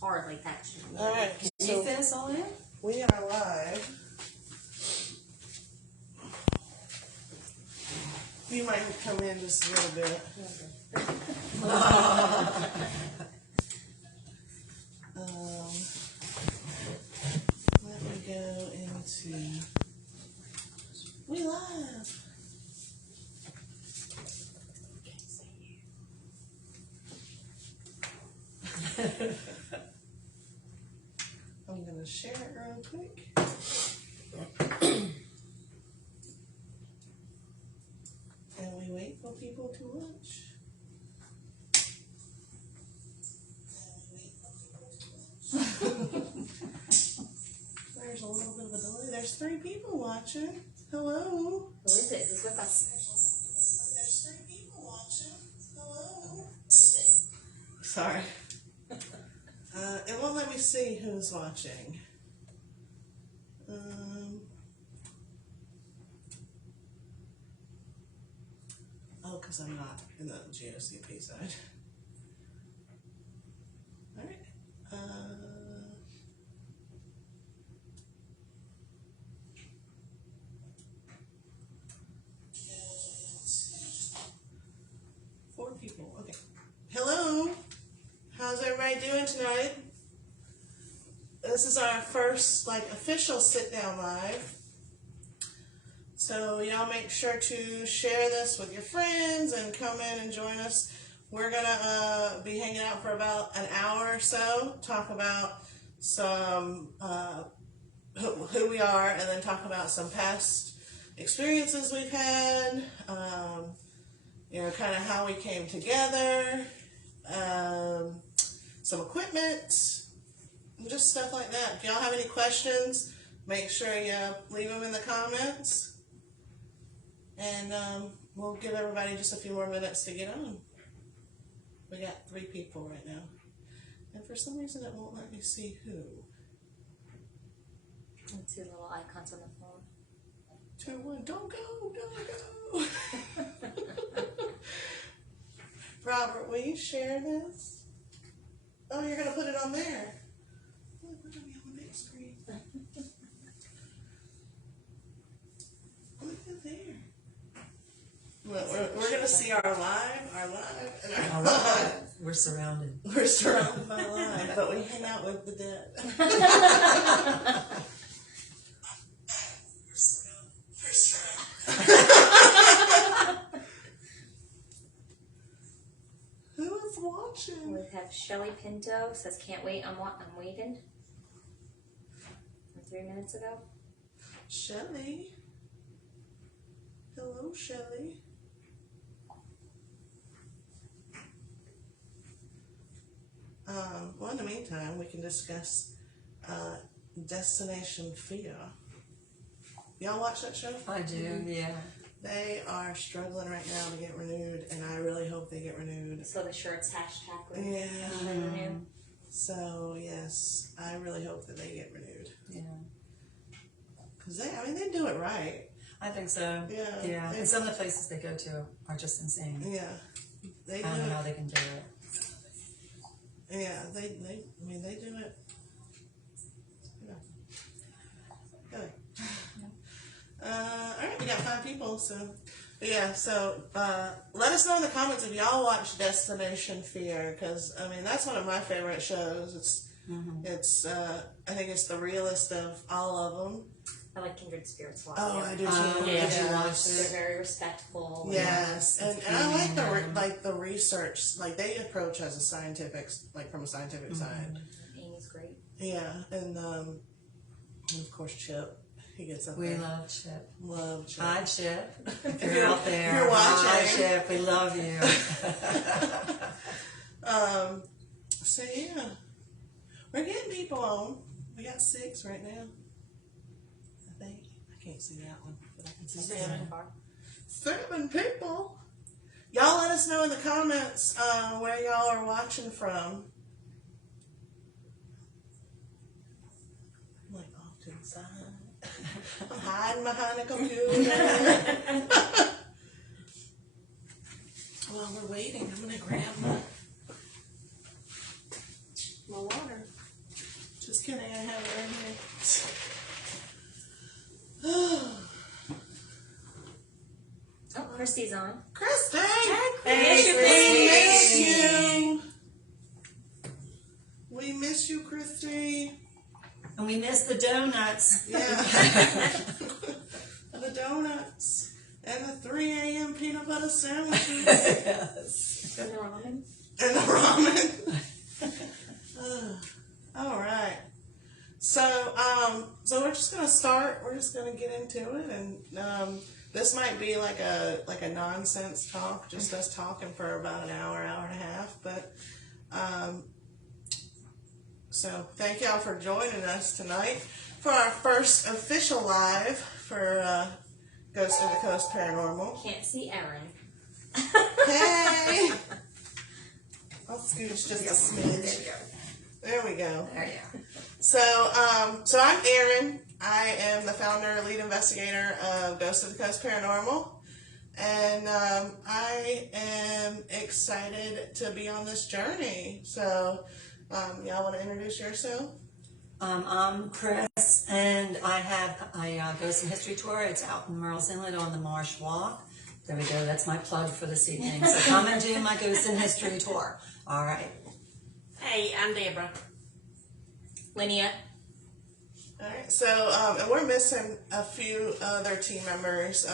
hard like that. All right. Can you fit us all in? We are live. You might come in just a little bit. Let me go into. We live. I'm gonna share it real quick. And we wait for people to watch. There's a little bit of a delay. There's 3 people watching. Hello. Who is it? Who's with us? There's 3 people watching. Hello. Sorry. It won't let me see who's watching. Oh, because I'm not in the GOCP side. All right. 4 people. Okay. Hello. How's everybody doing tonight? This is our first official sit down live. So y'all make sure to share this with your friends and come in and join us. We're gonna be hanging out for about an hour or so, talk about some who we are, and then talk about some past experiences we've had. Kind of how we came together, some equipment, just stuff like that. If y'all have any questions, make sure you leave them in the comments. And we'll give everybody just a few more minutes to get on. We got 3 people right now. And for some reason it won't let me see who. Let's see the little icons on the phone. 2, 1, don't go. Robert, will you share this? Oh, you're going to put it on there. Oh, we're going to be on the big screen. Look at there. We're going to see our live, and our live. We're surrounded. We're surrounded by live, but we hang out with the dead. We're surrounded. Who is watching? We have Shelly Pinto says, "Can't wait. I'm waiting." From 3 minutes ago. Shelly. Hello, Shelly. Well, in the meantime, we can discuss Destination Fear. Y'all watch that show? I do, yeah. They are struggling right now to get renewed, and I really hope they get renewed. So the shirts hashtag. Yeah. Renew. So, yes, I really hope that they get renewed. Yeah. Because they do it right. I think so. Yeah. Yeah. And some of the places they go to are just insane. Yeah. I don't know how they can do it. Yeah, they do it. Yeah. Good. Alright, we got 5 people, so let us know in the comments if y'all watch Destination Fear, because that's one of my favorite shows. It's I think it's the realest of all of them. I like Kindred Spirits a lot. Oh, I do too. Yeah, Did you watch it? they're very respectful. Yes, and I like the research. Like they approach as a scientific, from a scientific side. Amy's great. Yeah, and of course Chip, he gets up We there. love Chip. Love Chip. Hi, Chip. If you're out there. If you're watching. Hi, Chip. We love you. So yeah, we're getting people on. We got 6 right now. I think I can't see that one, but I can see 7. 7 people. Y'all let us know in the comments where y'all are watching from. I'm off to the side. I'm hiding behind a computer. While we're waiting, I'm gonna grab my. Well, water. Just kidding, I have it right here. Oh, Christy's on. Christy! Hey, We miss you! We miss you, Christy. And we miss the donuts. Yeah. The donuts. And the 3 a.m. peanut butter sandwiches. Yes. And the ramen. And the ramen. All right. So we're just gonna start. We're just gonna get into it, and this might be like a nonsense talk, just us talking for about an hour, hour and a half. But so thank y'all for joining us tonight for our first official live for Ghost of the Coast Paranormal. Can't see Erin. Hey. I'll scooch just a smidge. There we go. There you go. So I'm Erin. I am the founder, lead investigator of Ghost of the Coast Paranormal, and I am excited to be on this journey. So, y'all want to introduce yourself? I'm Chris, and I have a Ghost in History tour. It's out in Merle's Inlet on the Marsh Walk. There we go. That's my plug for this evening. So come and do my Ghost in History tour. All right. Hey, I'm Deborah. Linnea. All right. So, and we're missing a few other team members.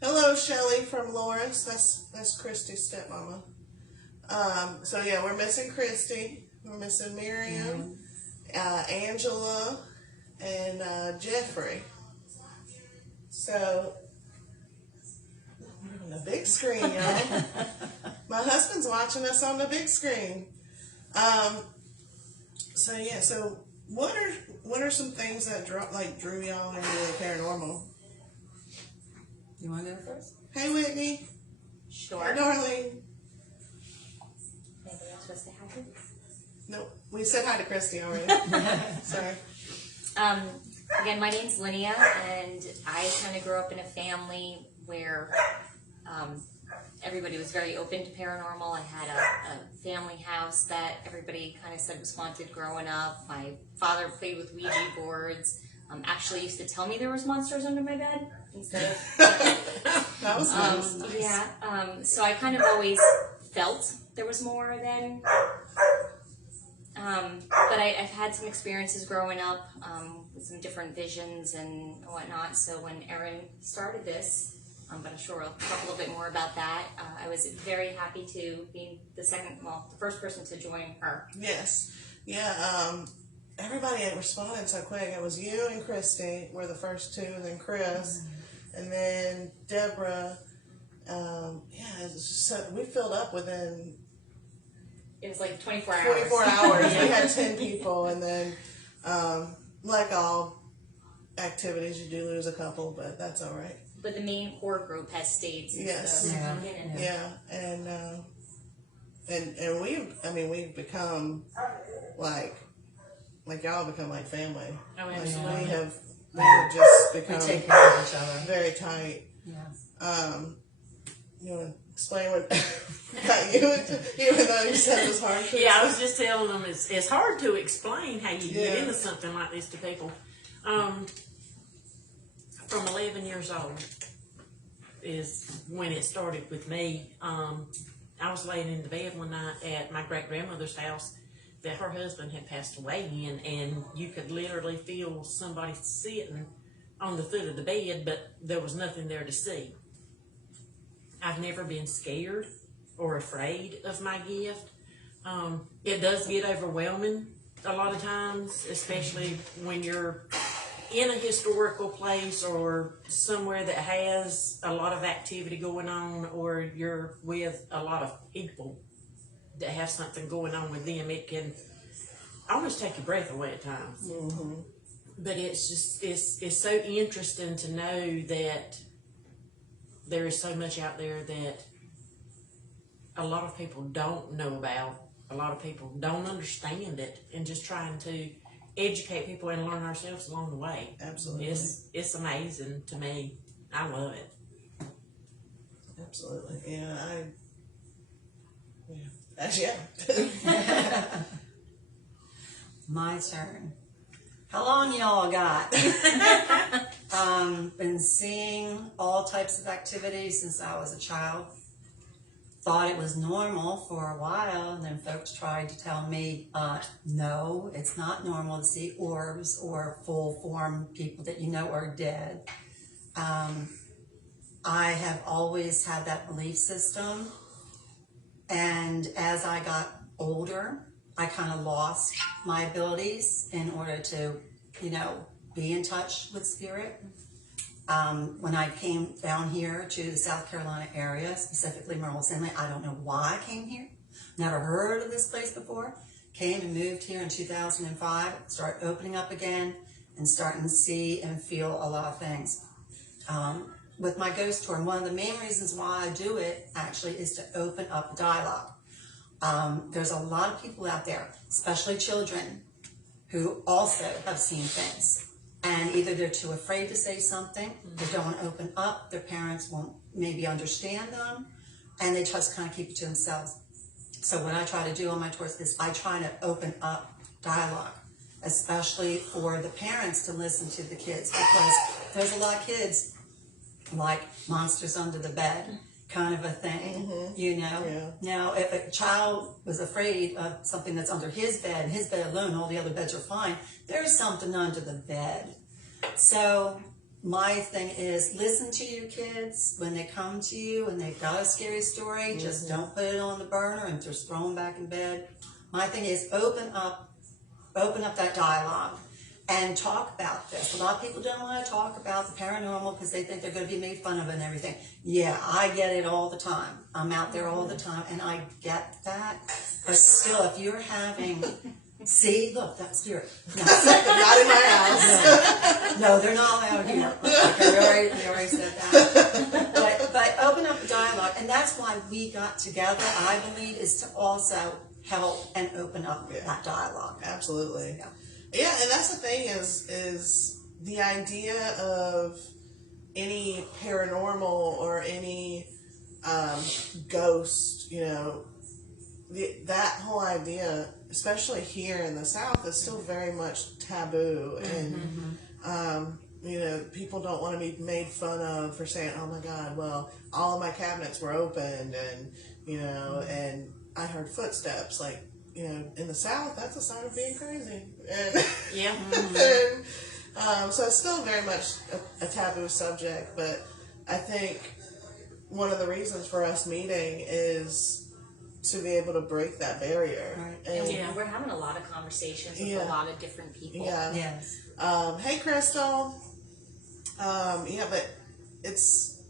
Hello, Shelly from Loris. That's Christy's stepmama. So yeah, we're missing Christy. We're missing Miriam, Angela, and Jeffrey. So. The big screen, y'all. My husband's watching us on the big screen. So yeah. So what are some things that drew y'all into the paranormal? You want to go first? Hey, Whitney. Sure. Hey, Darlene. Anybody else want to say hi to? Nope. We said hi to Christy already. Sorry. Again, my name's Linnea, and I kind of grew up in a family where everybody was very open to paranormal. I had a family house that everybody kind of said was haunted growing up. My father played with Ouija boards. Actually used to tell me there was monsters under my bed instead of... That was nice. Yeah. So I kind of always felt there was more than... but I've had some experiences growing up with some different visions and whatnot. So when Erin started this, but I'm sure I'll talk a little bit more about that. I was very happy to be the first person to join her. Yes. Yeah. Everybody had responded so quick. It was you and Christy were the first two, and then Chris, and then Deborah. Yeah, it was just so, we filled up within. It was like 24 hours. 24 hours. We had 10 people, and then, like all activities, you do lose a couple, but that's all right. But the main core group has stayed since Yes. the Yeah. beginning. Yeah, and we've become like y'all become like family. Oh, Like absolutely. we have just We become take care of each other. very tight. Yeah. You want to explain what got you into, even though you said it was hard to Yeah, I was just telling them it's hard to explain how you get Yeah. into something like this to people. From 11 years old is when it started with me. I was laying in the bed one night at my great-grandmother's house that her husband had passed away in, and you could literally feel somebody sitting on the foot of the bed, but there was nothing there to see. I've never been scared or afraid of my gift. It does get overwhelming a lot of times, especially when you're in a historical place or somewhere that has a lot of activity going on, or you're with a lot of people that have something going on with them. It can almost take your breath away at times. Mm-hmm. But it's just, it's so interesting to know that there is so much out there that a lot of people don't know about. A lot of people don't understand it, and just trying to educate people and learn ourselves along the way. Absolutely. It's amazing to me. I love it. Absolutely. Yeah. My turn. How long y'all got? Been seeing all types of activities since I was a child. Thought it was normal for a while, and then folks tried to tell me, no, it's not normal to see orbs or full form people that you know are dead. I have always had that belief system, and as I got older, I kind of lost my abilities in order to, be in touch with spirit. When I came down here to the South Carolina area, specifically Merle's Inlet, I don't know why I came here. Never heard of this place before. Came and moved here in 2005, started opening up again and starting to see and feel a lot of things. With my ghost tour, and one of the main reasons why I do it actually is to open up dialogue. There's a lot of people out there, especially children, who also have seen things. And either they're too afraid to say something, they don't want to open up, their parents won't maybe understand them, and they just kind of keep it to themselves. So what I try to do on my tours is I try to open up dialogue, especially for the parents to listen to the kids, because there's a lot of kids like monsters under the bed kind of a thing, Yeah. Now, if a child was afraid of something that's under his bed alone, all the other beds are fine, there's something under the bed. So my thing is, listen to your kids when they come to you and they've got a scary story. Just don't put it on the burner and just throw them back in bed. My thing is, open up that dialogue and talk about this. A lot of people don't want to talk about the paranormal because they think they're going to be made fun of and everything. Yeah, I get it all the time. I'm out there all the time, and I get that. But still, if you're having... See, look, that's spirit. No. Not in my house. No, they're not allowed here. Okay, we already said that. But open up the dialogue, and that's why we got together, I believe, is to also help and open up that dialogue. Absolutely. Yeah, and that's the thing is the idea of any paranormal or any ghost, that whole idea, especially here in the South, is still very much taboo. And, people don't want to be made fun of for saying, oh my God, well, all of my cabinets were opened and, and I heard footsteps. Like, in the South, that's a sign of being crazy. And, Yeah. and, so it's still very much a taboo subject, but I think one of the reasons for us meeting is to be able to break that barrier. Right. And We're having a lot of conversations with a lot of different people. Yeah. Yes. Hey, Crystal. But it's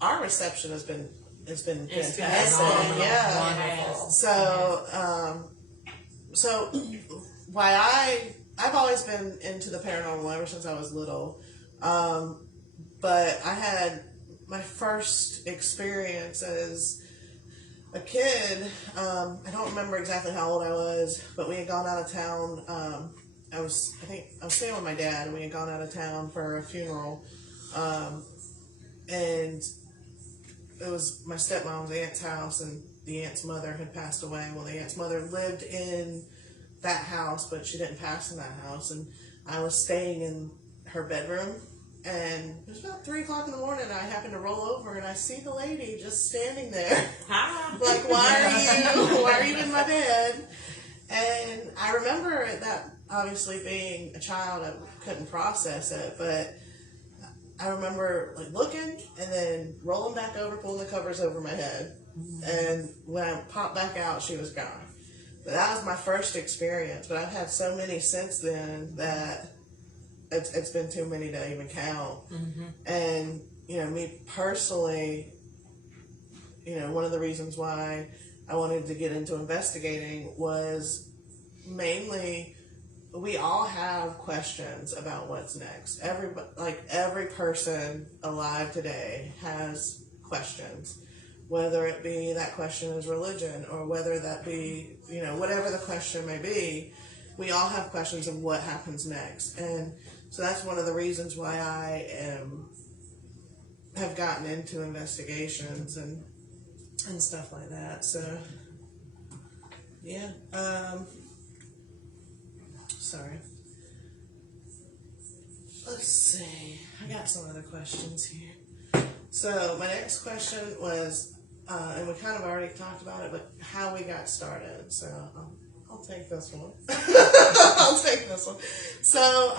our reception has been fantastic. phenomenal. Yeah. Wonderful. So why I've always been into the paranormal ever since I was little. But I had my first experience as a kid. I don't remember exactly how old I was, but we had gone out of town. I was staying with my dad, and we had gone out of town for a funeral. And it was my stepmom's aunt's house, and the aunt's mother had passed away. Well, the aunt's mother lived in that house, but she didn't pass in that house. And I was staying in her bedroom, and it was about 3 o'clock in the morning, and I happened to roll over, and I see the lady just standing there. Hi. Like, why are you in my bed? And I remember that, obviously being a child, I couldn't process it, but I remember looking and then rolling back over, pulling the covers over my head. And when I popped back out, she was gone. But that was my first experience, but I've had so many since then that it's been too many to even count. And, me personally, one of the reasons why I wanted to get into investigating was mainly we all have questions about what's next. Every person alive today has questions, whether it be that question is religion or whether that be, whatever the question may be. We all have questions of what happens next. And so that's one of the reasons why I have gotten into investigations and stuff like that. So, yeah. sorry. Let's see. I got some other questions here. So my next question was, and we kind of already talked about it, but how we got started. So I'll take this one. I'll take this one. So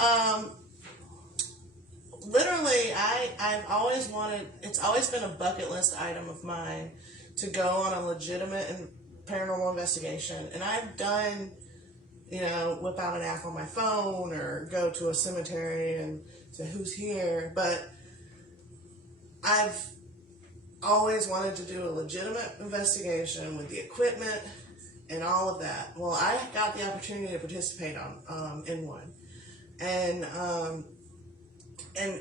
literally, I've always wanted. It's always been a bucket list item of mine to go on a legitimate and paranormal investigation, and I've done, whip out an app on my phone or go to a cemetery and say who's here, but I've always wanted to do a legitimate investigation with the equipment and all of that. Well, I got the opportunity to participate in one, and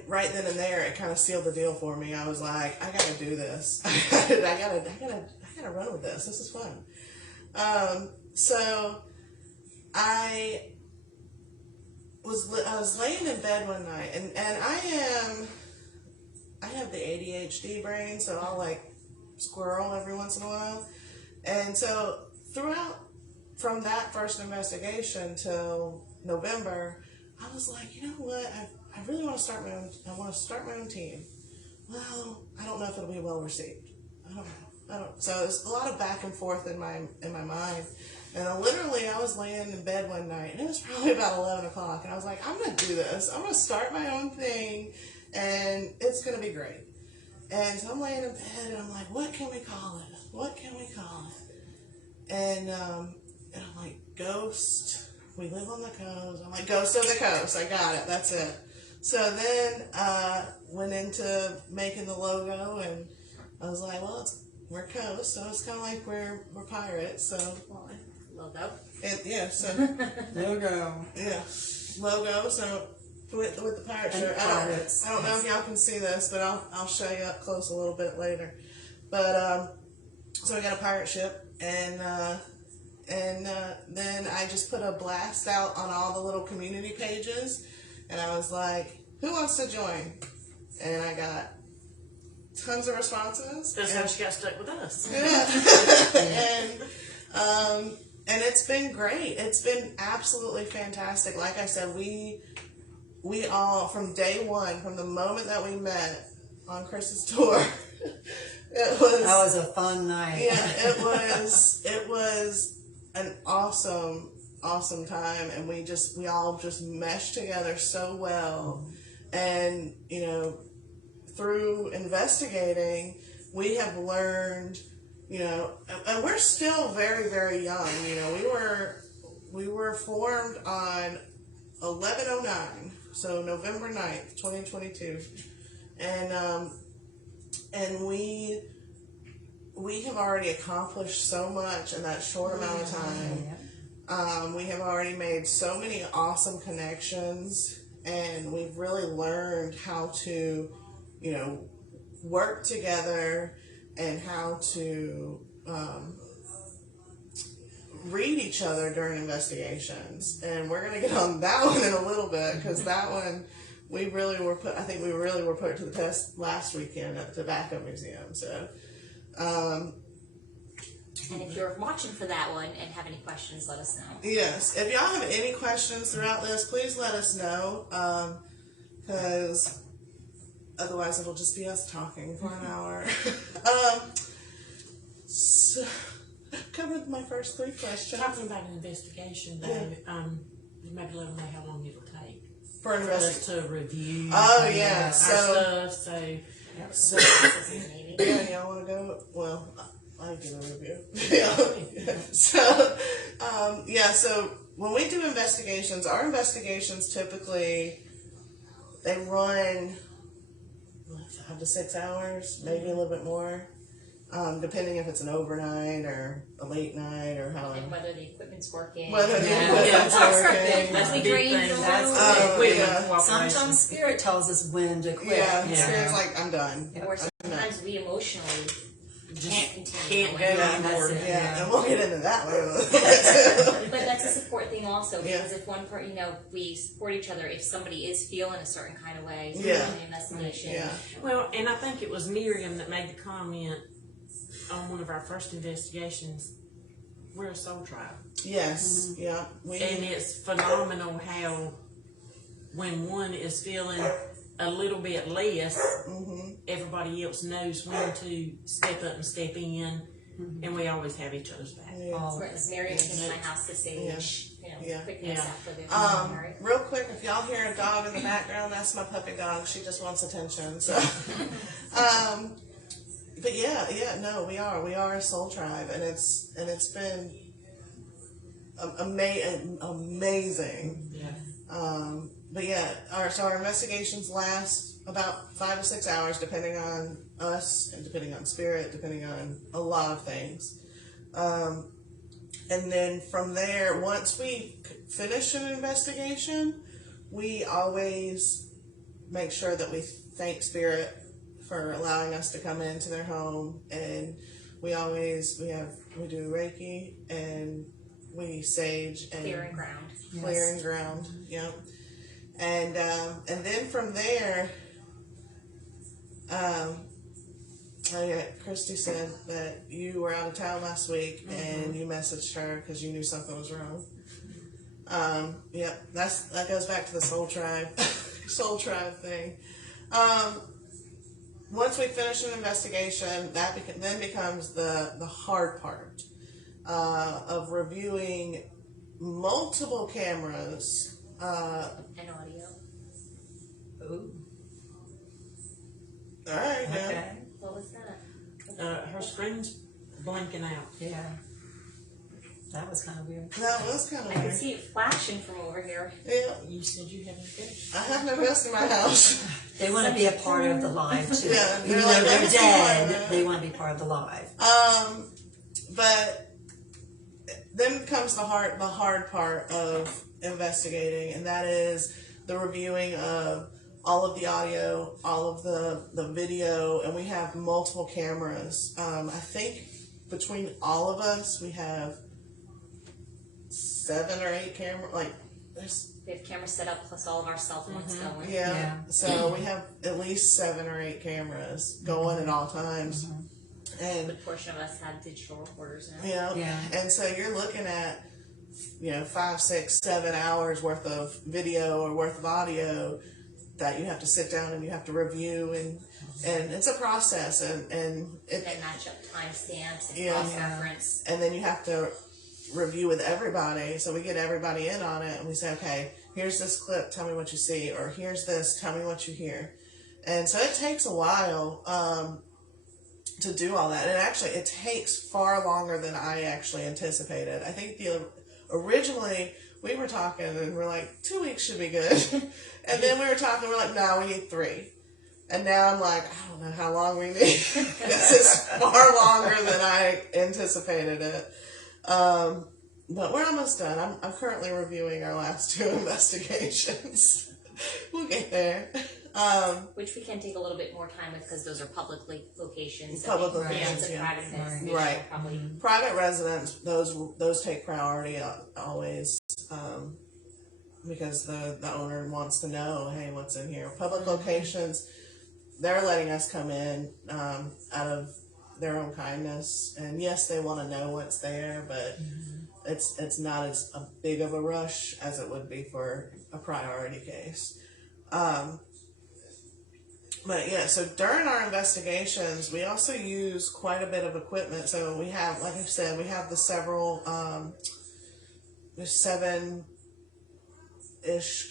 right then and there, it kind of sealed the deal for me. I was like, I gotta do this. I gotta run with this. This is fun. So I was laying in bed one night, and I have the ADHD brain, so I'll like squirrel every once in a while. And so from that first investigation till November, I was like, you know what? I really want to start my own. I want to start my own team. Well, I don't know if it'll be well received. I don't know. So there's a lot of back and forth in my mind. And I was laying in bed one night, and it was probably about 11 o'clock, and I was like, I'm going to do this. I'm going to start my own thing, and it's going to be great. And so I'm laying in bed, and I'm like, what can we call it? What can we call it? And I'm like, Ghost. We live on the coast. I'm like, Ghost of the Coast. I got it. That's it. So then went into making the logo, and I was like, well, we're coast, so it's kind of like we're pirates. So Logo. Logo. Yeah, logo. So with the pirate shirt, I don't know if y'all can see this, but I'll show you up close a little bit later. But so I got a pirate ship, and then I just put a blast out on all the little community pages, and I was like, who wants to join? And I got tons of responses. That's how she got stuck with us. Yeah. And it's been great. It's been absolutely fantastic. Like I said, we all, from day one, from the moment that we met on Chris's tour, that was a fun night. Yeah, it was an awesome time, and we all just meshed together so well. And through investigating, we have learned, and we're still very, very young. We were formed on 11/09, so November 9th, 2022, and we have already accomplished so much in that short amount of time. We have already made so many awesome connections, and we've really learned how to, work together and how to read each other during investigations. And we're going to get on that one in a little bit, because that one we really were put to the test last weekend at the Tobacco Museum. So and if you're watching for that one and have any questions, let us know. Yes, if y'all have any questions throughout this, please let us know, because otherwise it'll just be us talking for an hour. So, covered my first 3 questions. Talking about an investigation, though, you maybe let them know how long it'll take For us to review. Oh, yeah. our So, stuff. Maybe. yeah, y'all want to go? Well, I can review. Yeah. So, so when we do investigations, our investigations typically, they run 5 to 6 hours, maybe a little bit more, depending if it's an overnight or a late night or how. And whether the equipment's working. Whether the equipment's working. That's the We big drain thing. the That's room. the equipment Yeah. cooperation. Sometimes Spirit tells us when to quit. Yeah, Spirit's like, I'm done. Or sometimes we emotionally can't continue. Can't go that's anymore. it. Yeah, and we'll get into that later. But that's a support thing also, because Yeah. if one part, we support each other. If somebody is feeling a certain kind of way Yeah. in the investigation, Yeah. Well, and I think it was Miriam that made the comment on one of our first investigations we're a soul tribe. Yes, yeah. And it's phenomenal how when one is feeling a little bit less, everybody else knows when to step up and step in, and we always have each other's back. Mary came to my house to say, quick notes after the real quick, if y'all hear a dog in the background, that's my puppy dog. She just wants attention. So, but no, we are a soul tribe, and it's been amazing. Yeah. But our investigations last about 5 to 6 hours, depending on us and depending on spirit, depending on a lot of things. And then from there, once we finish an investigation, we always make sure that we thank spirit for allowing us to come into their home, and we do Reiki, and we sage and clearing ground. Clearing ground, yep. And then from there, Christy said that you were out of town last week, and you messaged her because you knew something was wrong. That goes back to the soul tribe thing. Once we finish an investigation, that then becomes the hard part of reviewing multiple cameras. And audio. Ooh. All right, now. Okay. What was that? Her screen's blinking out. Yeah. That was kind of weird. That was kind of I can weird. see it flashing from over here. Yeah, You said you had a ghost. I have no ghost in my house. They want to be a part of the live too. Yeah, Even they're though like, they're "Let's be part of dead, that." they want to be part of the live. But then comes the hard part of investigating, and that is the reviewing of all of the audio, all of the video, and we have multiple cameras. I think between all of us, we have 7 or 8 cameras. Like, there's We have cameras set up plus all of our cell phones going. yeah. So we have at least 7 or 8 cameras going at all times. A And good portion of us have digital recorders now. yeah. And so you're looking at 5, 6, 7 hours worth of video or worth of audio that you have to sit down and you have to review, and it's a process, and it, That match up timestamps and Yeah. cross-reference. and then you have to review with everybody. So we get everybody in on it, and we say, okay, here's this clip, tell me what you see, or here's this, tell me what you hear. And so it takes a while to do all that, and actually it takes far longer than I actually anticipated. I think originally we were talking and we're like, 2 weeks should be good. And then we were talking, we're like, no, we need 3. And now I'm like, I don't know how long we need. This is far longer than I anticipated it. But we're almost done. I'm currently reviewing our last 2 investigations. We'll get there. Which we can take a little bit more time with because those are public locations. Public It's locations, a yeah. private investigation. Right. Probably. Private residents, those take priority always, because the owner wants to know, hey, what's in here. Public locations, they're letting us come in out of their own kindness, and yes, they want to know what's there, but it's not as big of a rush as it would be for a priority case. But yeah, so during our investigations, we also use quite a bit of equipment. So we have, like I said, we have the several, there's 7-ish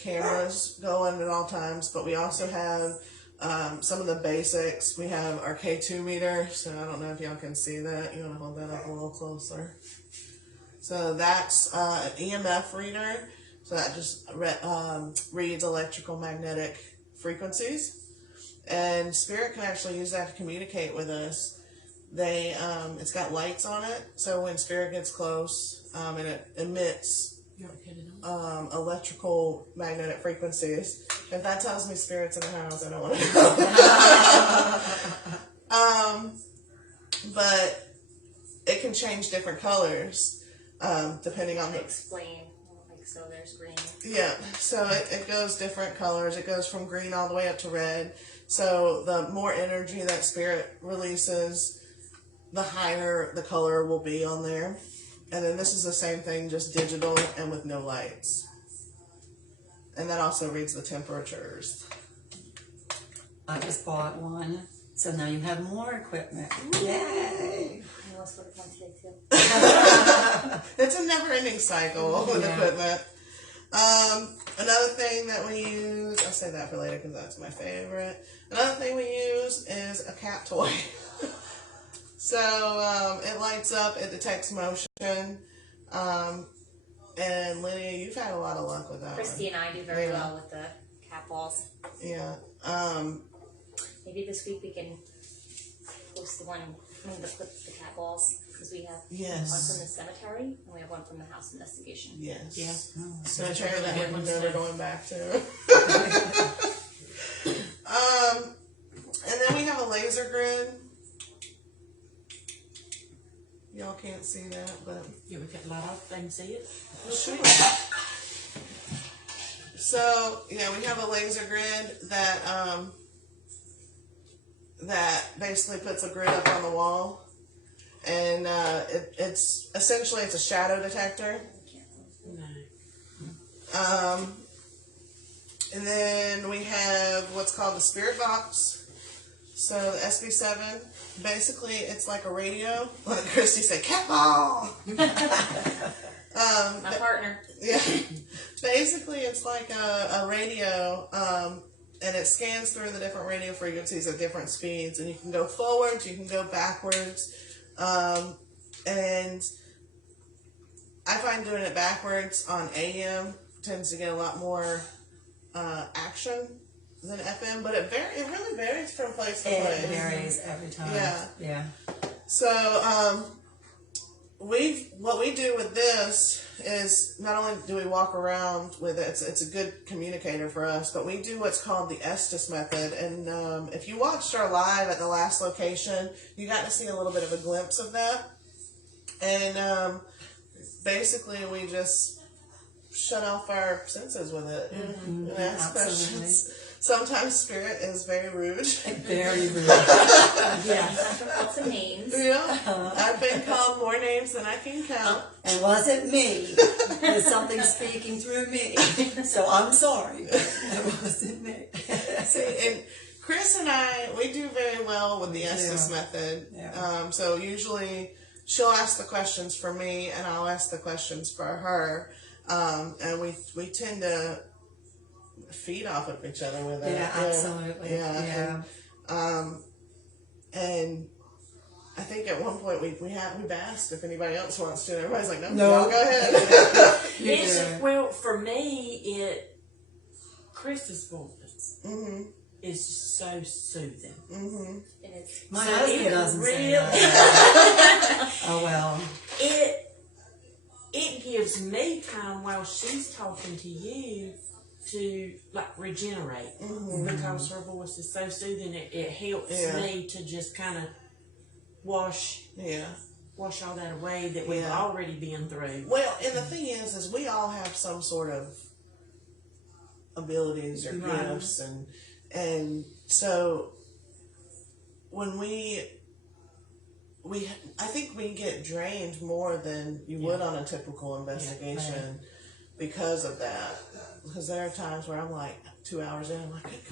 cameras going at all times, but we also have some of the basics. We have our K2 meter, so I don't know if y'all can see that. You want to hold that up a little closer. So that's an EMF reader. So that just reads electrical magnetic frequencies. And spirit can actually use that to communicate with us. It's got lights on it, so when spirit gets close, and it emits electrical magnetic frequencies. If that tells me spirit's in the house, I don't want to know. But it can change different colors depending on the. Explain. Like so, there's green. Yeah, so it goes different colors. It goes from green all the way up to red. So the more energy that spirit releases, the higher the color will be on there. and then this is the same thing, just digital and with no lights. And that also reads the temperatures. I just bought one, so now you have more equipment. Yay! I almost ordered one today too. It's a never-ending cycle with Yeah. equipment. Another thing that we use, I'll say that for later because that's my favorite. Another thing we use is a cat toy. So it lights up, it detects motion. And Lydia, you've had a lot of luck with that Christy and I do very well with the cat balls. one. Yeah. Maybe this week we can post the cat balls, because we have one Yes. from the cemetery and we have one from the house investigation. Yes. Yeah. Cemetery really that good we're ones, never too. going back to. And then we have a laser grid. Y'all can't see that, but Yeah, we got a lot of things see it. sure. So yeah, we have a laser grid that basically puts a grid up on the wall, and it's essentially it's a shadow detector. No. And then we have what's called the spirit box. So the SB7, basically it's like a radio. Like Christy said, cat ball. My partner. Yeah. Basically it's like a radio, and it scans through the different radio frequencies at different speeds, and you can go forwards, you can go backwards, and I find doing it backwards on AM tends to get a lot more action than FM, but it really varies from place to place. It varies every time. Yeah. So what we do with this is not only do we walk around with it, it's a good communicator for us, but we do what's called the Estes method. And if you watched our live at the last location, you got to see a little bit of a glimpse of that. And basically we just shut off our senses with it and ask Absolutely. questions. Sometimes spirit is very rude. Very rude. Yeah. Sometimes we're called some names. Yeah, I've been called more names than I can count. And wasn't me. There's something speaking through me. So I'm sorry. It wasn't me. See, and Chris and I, we do very well with the Estes Yeah. method. Yeah. So usually she'll ask the questions for me and I'll ask the questions for her. And we tend to feed off of each other with it. Yeah, absolutely. Yeah. And I think at one point we've asked if anybody else wants to. Everybody's like, no, y'all go ahead. You It's, do. well, for me, Chris's voice Mm-hmm. is just so soothing. Mm-hmm. And it's My So husband it doesn't say really- that. Oh well. It gives me time while she's talking to you to like regenerate, because her voice is so soothing. It helps me to just kind of wash all that away that we've Yeah. already been through. Well, and the thing is we all have some sort of abilities or Right. gifts, and so when I think we get drained more than you would on a typical investigation because of that. Because there are times where I'm like 2 hours in, I'm like, good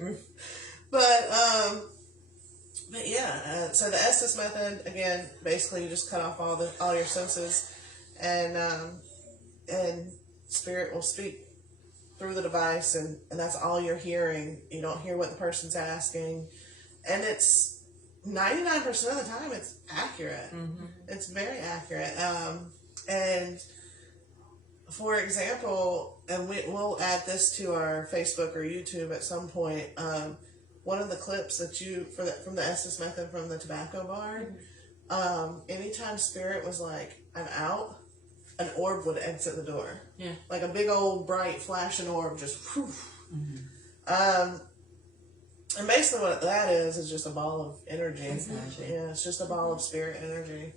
God. But yeah, so the Estes method, again, basically you just cut off all your senses, and spirit will speak through the device, and that's all you're hearing. You don't hear what the person's asking, and it's 99% of the time it's accurate. It's very accurate. And for example, and we'll add this to our Facebook or YouTube at some point. One of the clips that from the Estes method from the tobacco bar, anytime spirit was like, I'm out, an orb would exit the door. Yeah. Like a big old bright flashing orb, just whew. And basically what that is just a ball of energy. Exactly. Yeah, it's just a ball of spirit energy.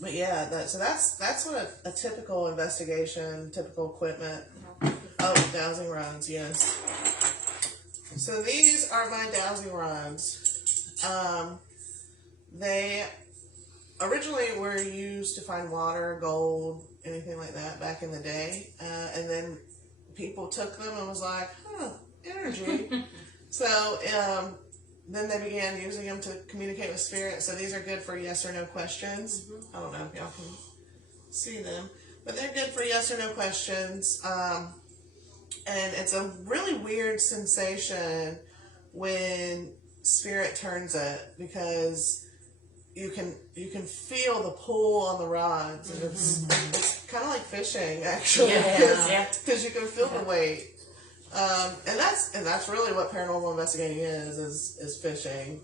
But yeah, that's what a typical investigation, typical equipment. Oh, dowsing rods, yes. So these are my dowsing rods. They originally were used to find water, gold, anything like that back in the day. And then people took them and was like, energy. So then they began using them to communicate with spirits. So these are good for yes or no questions. I don't know if y'all can see them, but they're good for yes or no questions. And it's a really weird sensation when spirit turns it, because you can feel the pull on the rods, and it's kind of like fishing actually, because you can feel the weight. And that's really what paranormal investigating is fishing.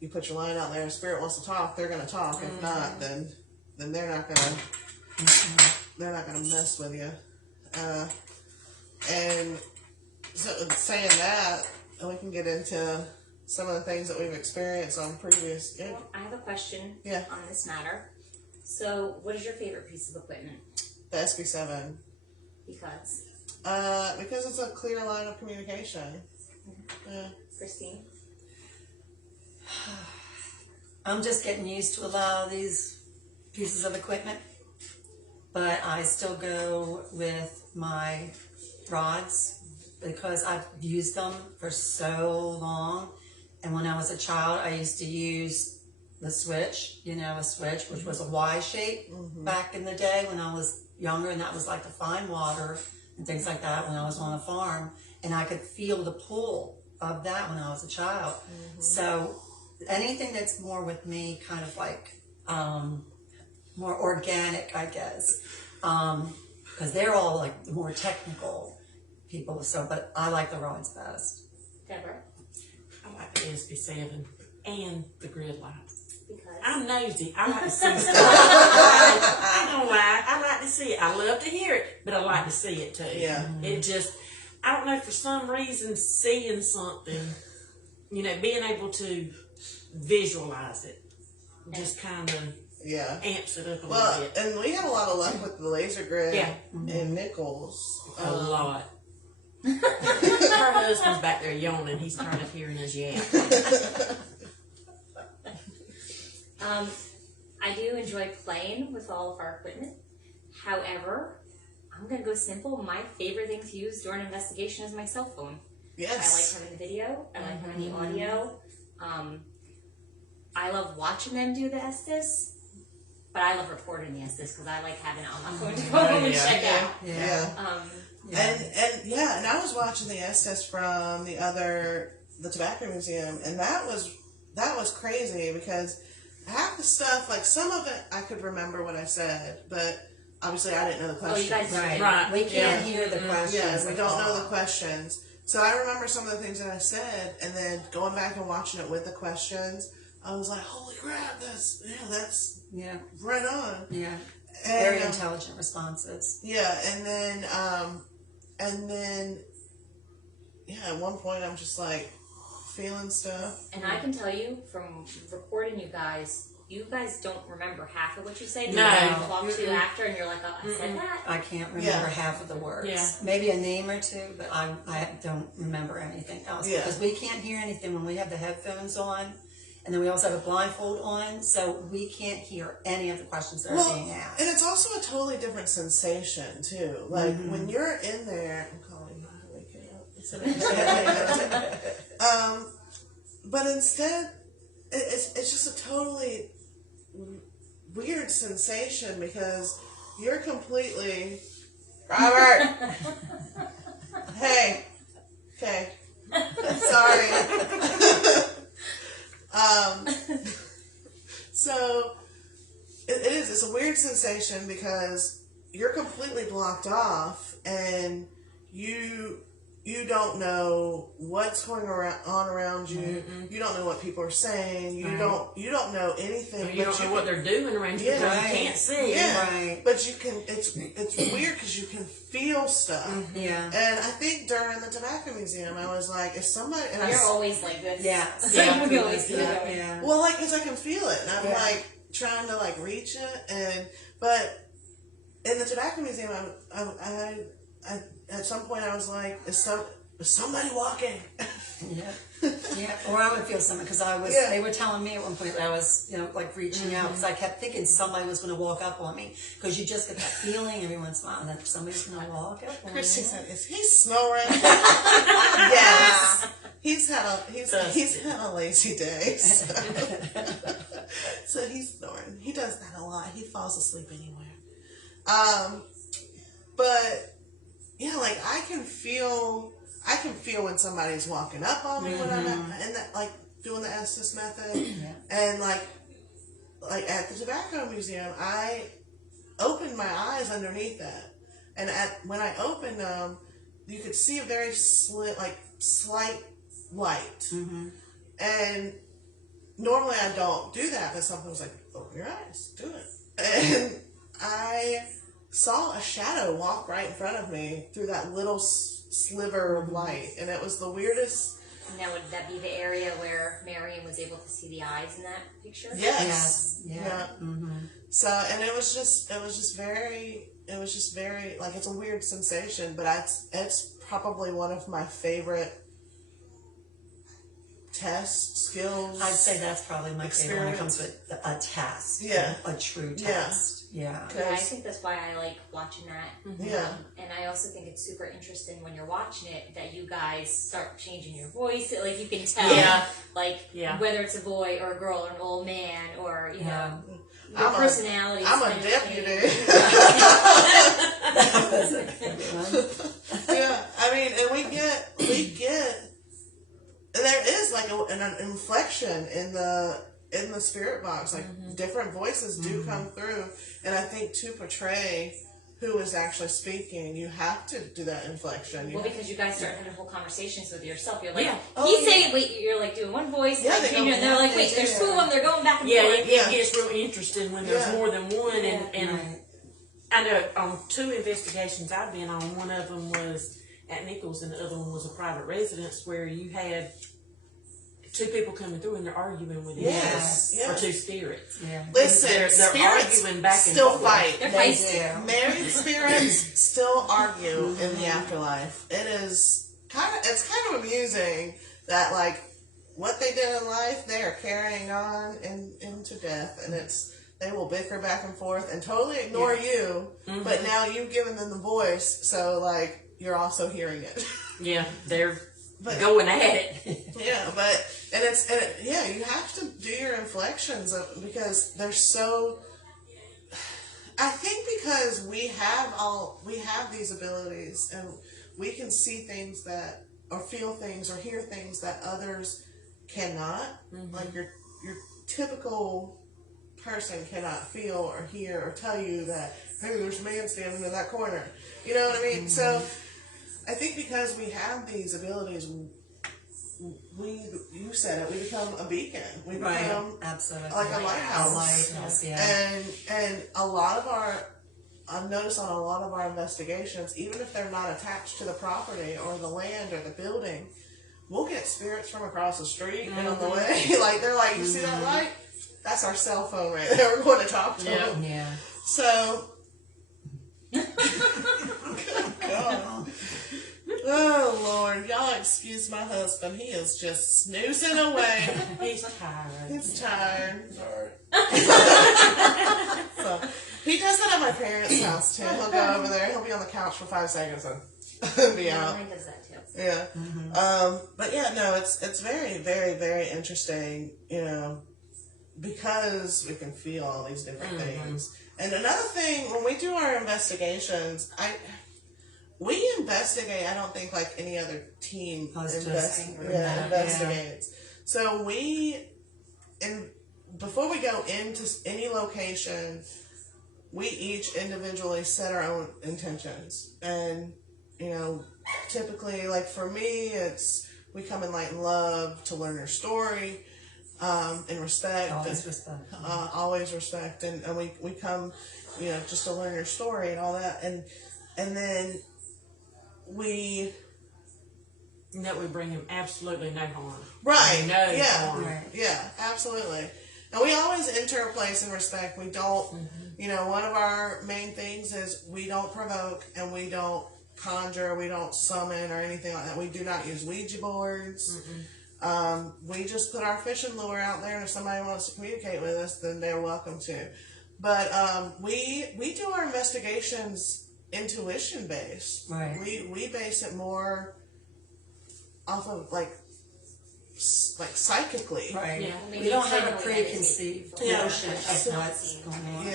You put your line out there, if spirit wants to talk, they're going to talk. If not, then they're not gonna mess with you. And so saying that, we can get into some of the things that we've experienced on previous. Well, I have a question Yeah. on this matter. So, what is your favorite piece of equipment? The SB7. Because Because it's a clear line of communication. Yeah. Christine. I'm just getting used to a lot of these pieces of equipment, but I still go with my rods because I've used them for so long. And when I was a child, I used to use the switch, a switch, which was a Y shape back in the day when I was younger, and that was like to find water and things like that when I was on a farm. And I could feel the pull of that when I was a child. So anything that's more with me, kind of like more organic, I guess, because they're all like the more technical people. So, but I like the rods best. Deborah. I like the SB7 and the grid lights. Because I'm nosy. I like to see stuff. I don't lie. I like to see it. I love to hear it, but I like to see it too. Yeah. It just, I don't know, for some reason, seeing something, being able to visualize it, just kind of amps it up a little bit. And we had a lot of luck with the laser grid in Nichols. A lot. Her husband's back there yawning. He's tired of hearing us yap. I do enjoy playing with all of our equipment. However, I'm going to go simple. My favorite thing to use during an investigation is my cell phone. Yes. I like having the video. I like having the audio. I love watching them do the Estes, but I love recording the Estes because I like having it on my phone to go home and check out. And I was watching the Estes from the Tobacco Museum, and that was crazy because half the stuff, like some of it, I could remember what I said, but obviously I didn't know the questions. Oh, you guys Right. We can't hear the questions. Yeah, we don't know the questions. So I remember some of the things that I said, and then going back and watching it with the questions, I was like, "Holy crap, that's right on." Yeah. And, Very intelligent responses. Yeah, and then at one point I'm just like feeling stuff. And I can tell you from recording you guys don't remember half of what you say. No. You talk to you after and you're like, oh, I said that. I can't remember half of the words. Yeah. Maybe a name or two, but I don't remember anything else. Yeah. Because we can't hear anything when we have the headphones on. And then we also have a blindfold on, so we can't hear any of the questions that are being asked. And it's also a totally different sensation too. Like when you're in there, I'm calling you waking up. But instead, it's just a totally weird sensation because you're completely Robert. Hey, okay, sorry. So it's a weird sensation because you're completely blocked off and you don't know what's going on around you. You don't know what people are saying. You don't know anything. You don't know what they're doing around you because you can't see. Yeah, Right. but you can. It's weird because you can feel stuff. Yeah. And I think during the Tobacco Museum, I was like, if somebody, and You're always like this. Yeah. You always do that. Yeah. well, like, because I can feel it, and I'm like trying to like reach it, but in the Tobacco Museum, I at some point I was like, is somebody walking? Yeah, yeah. Or I would feel something because I was. Yeah. They were telling me at one point that I was, like reaching out because I kept thinking somebody was going to walk up on me because you just get that feeling every once in a while that somebody's going to walk up on Christy you. said, "Is he snoring?" Yes. He's had a lazy day, so he's snoring. He does that a lot. He falls asleep anywhere. But yeah, like I can feel when somebody's walking up on me when I'm in that, like doing the Estes method, and like at the Tobacco Museum, I opened my eyes underneath that, and when I opened them, you could see a very slight light, and normally I don't do that, but something was like, open your eyes, do it, and I saw a shadow walk right in front of me through that little sliver of light, and it was the weirdest. Now, would that be the area where Marion was able to see the eyes in that picture? Yes. Yeah. So, and it was just very, like, it's a weird sensation, but it's probably one of my favorite test skills. I'd say that's probably my favorite when it comes with a test. Yeah. A true test. Yeah. Yeah, I think that's why I like watching that. Yeah. And I also think it's super interesting when you're watching it that you guys start changing your voice. Like you can tell, whether it's a boy or a girl or an old man or your personality. I'm a deputy. Yeah, I mean, and we get, and there is like an inflection in the spirit box, like different voices do come through, and I think to portray who is actually speaking, you have to do that inflection. Because you guys start having whole conversations with yourself. You're like, saying, wait, you're like doing one voice, Yeah, and they're like, wait, there's two of them, they're going back and forth. It gets real interesting when there's more than one, and I know on 2 investigations I've been on, one of them was at Nichols and the other one was a private residence where you had 2 people coming through and they're arguing with each other, or 2 spirits. Yeah. Listen, they're spirits arguing back and still forth. fight. They're feisty. Married spirits still argue in the afterlife. It's kind of amusing that like what they did in life, they are carrying on into death, and they will bicker back and forth and totally ignore you, but now you've given them the voice, so like you're also hearing it. Yeah, they're going at it. Yeah, you have to do your inflections because they're so. I think because we have these abilities and we can see things that, or feel things, or hear things that others cannot. Like your typical person cannot feel or hear or tell you that, hey, there's a man standing in that corner. You know what I mean? So I think because we have these abilities, you said it, we become a beacon. We become absolutely like a lighthouse. A lighthouse, And a lot of I've noticed on a lot of our investigations, even if they're not attached to the property or the land or the building, we'll get spirits from across the street and on the way. Like they're like, you see that light? That's our cell phone right there. We're going to talk to them. Yeah. So, good God. Oh, Lord. Y'all excuse my husband. He is just snoozing away. He's tired. He's tired. Sorry. So, he does that at my parents' house, too. He'll go over there. He'll be on the couch for 5 seconds and be out. Mine does that too. Yeah. But yeah, no, it's very, very, very interesting, because we can feel all these different things. And another thing, when we do our investigations, we investigate, I don't think like any other team investigates. So before we go into any location, we each individually set our own intentions. And, typically, like for me, we come in light and love to learn their story, and respect. Always respect. Always respect. And we come, just to learn their story and all that. And then that we bring him absolutely no harm. Right. No harm. Right. Yeah, absolutely. And we always enter a place in respect. We don't, one of our main things is we don't provoke and we don't conjure, we don't summon or anything like that. We do not use Ouija boards. We just put our fishing lure out there, and if somebody wants to communicate with us, then they're welcome to. But we do our investigations intuition based. Right. We base it more off of like psychically. Right. Yeah. We don't have a internally preconceived Yeah. notion of what's going on.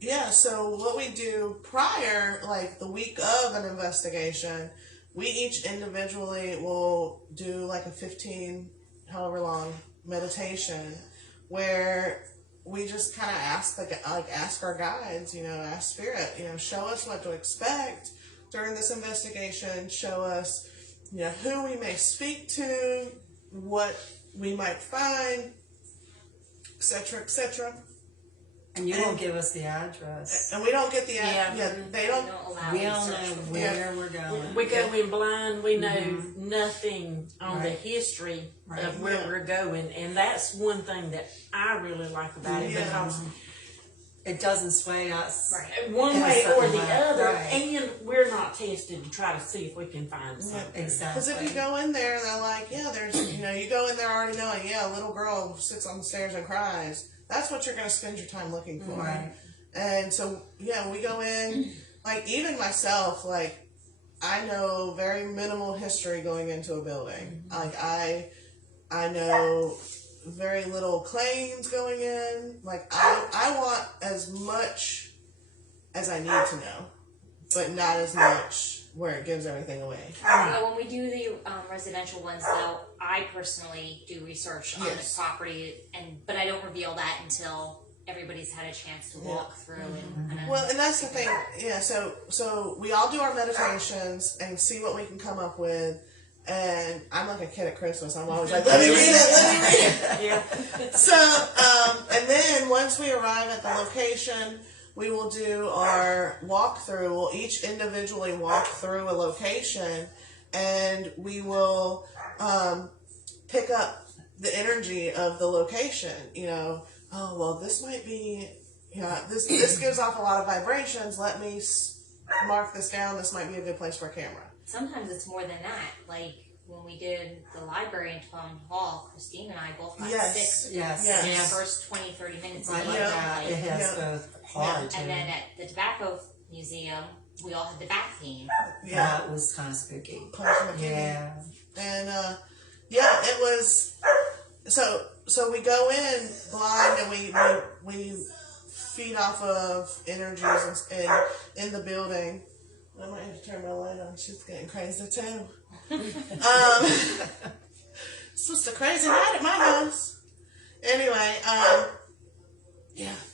Yeah. So what we do prior, like the week of an investigation, we each individually will do like a 15, however long, meditation where we just kind of ask our guides, ask spirit, show us what to expect during this investigation, show us, who we may speak to, what we might find, etc., etc. And you don't give us the address. And we don't get the Yeah. they don't. allow We you don't to know search for where we're going. We go in blind. We know nothing on the Right. history Right. of where Yeah. we're going, and that's one thing that I really like about it, Yeah. because It doesn't sway us. Right. one Yeah, way or something the like- other, right. and we're not tested to try to see if we can find something. Exactly. Because if you go in there, they're like, there's, you go in there already knowing, a little girl sits on the stairs and cries. That's what you're going to spend your time looking for. Right. And so, we go in, like, even myself, like, I know very minimal history going into a building. Like, I know very little claims going in. Like, I want as much as I need to know, but not as much where it gives everything away. When we do the residential ones, though, I personally do research on Yes. the property, but I don't reveal that until everybody's had a chance to walk through and Well, and that's the thing. Yeah, so we all do our meditations and see what we can come up with. And I'm like a kid at Christmas. I'm always like, let me read it. Yeah. So, and then once we arrive at the location, we will do our walkthrough. We'll each individually walk through a location, and we will pick up the energy of the location. Oh, well, this might be, this gives off a lot of vibrations. Let me mark this down. This might be a good place for a camera. sometimes it's more than that. Like when we did the library in Tone Hall, Christine and I both got sick Yes. Yes. in the Yeah. first 20, 30 minutes. Right of like the that. It evening. has both hard too. And then at the Tobacco Museum, we all had the bat theme. That was kind of spooky. Yeah. And it was so we go in blind and we feed off of energies in the building. I might have to turn my light on. She's getting crazy too. It's just a crazy night at my house. Anyway,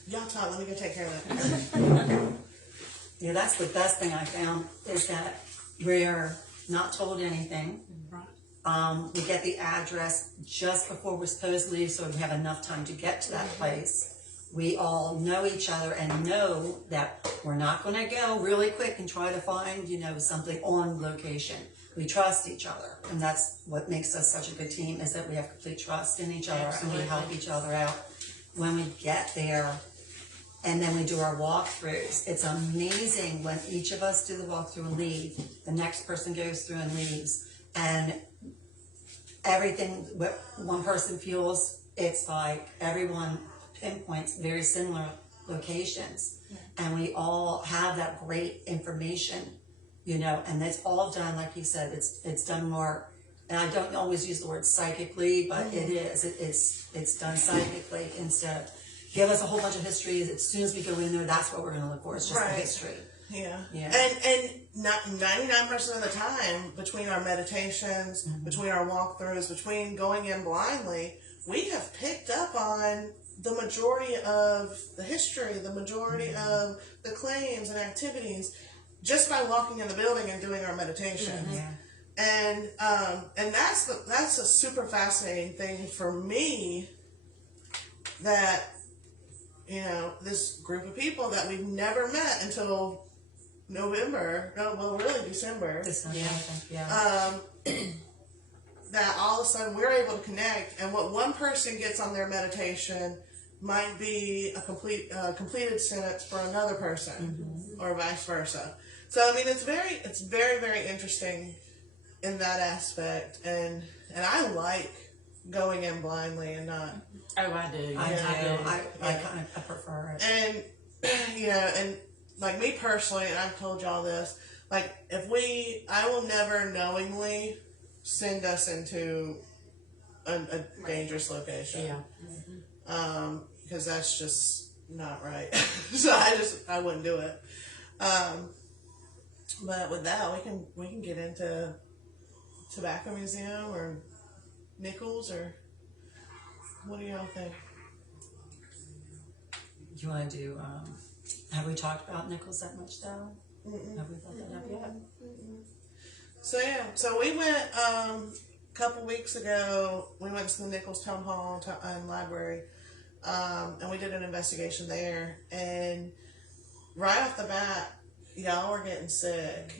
y'all talk. Let me go take care of that. Yeah, that's the best thing I found is that we're not told anything. We get the address just before we're supposed to leave, so we have enough time to get to that place. We all know each other and know that we're not going to go really quick and try to find, something on location. We trust each other, and that's what makes us such a good team, is that we have complete trust in each other and we help each other out when we get there. And then we do our walkthroughs. It's amazing when each of us do the walkthrough and leave. The next person goes through and leaves. And everything, what one person feels, it's like everyone pinpoints very similar locations. And we all have that great information, and it's all done, like you said, it's done more, and I don't always use the word psychically, but it is. It's done psychically instead of give us a whole bunch of history. As soon as we go in there, that's what we're going to look for. It's just the history. Yeah. Yeah. And not 99% of the time, between our meditations, between our walkthroughs, between going in blindly, we have picked up on the majority of the history, the majority of the claims and activities, just by walking in the building and doing our meditation. Yeah. And that's a super fascinating thing for me, that this group of people that we've never met until November, really December, that all of a sudden we're able to connect, and what one person gets on their meditation might be a completed sentence for another person, or vice versa. So I mean, it's very, very interesting in that aspect, and I like going in blindly and not. Oh, I do. I Yeah. kind of I prefer it. And and like me personally, and I've told y'all this, like I will never knowingly send us into a dangerous location. Yeah. Because that's just not right. So I wouldn't do it. But with that, we can get into Tobacco Museum or Nichols, or what do y'all think? You want to do? Have we talked about Nichols that much though? Have we brought that up yet? So yeah, so we went a couple weeks ago. We went to the Nichols Town Hall and Library, and we did an investigation there. And right off the bat, y'all were getting sick.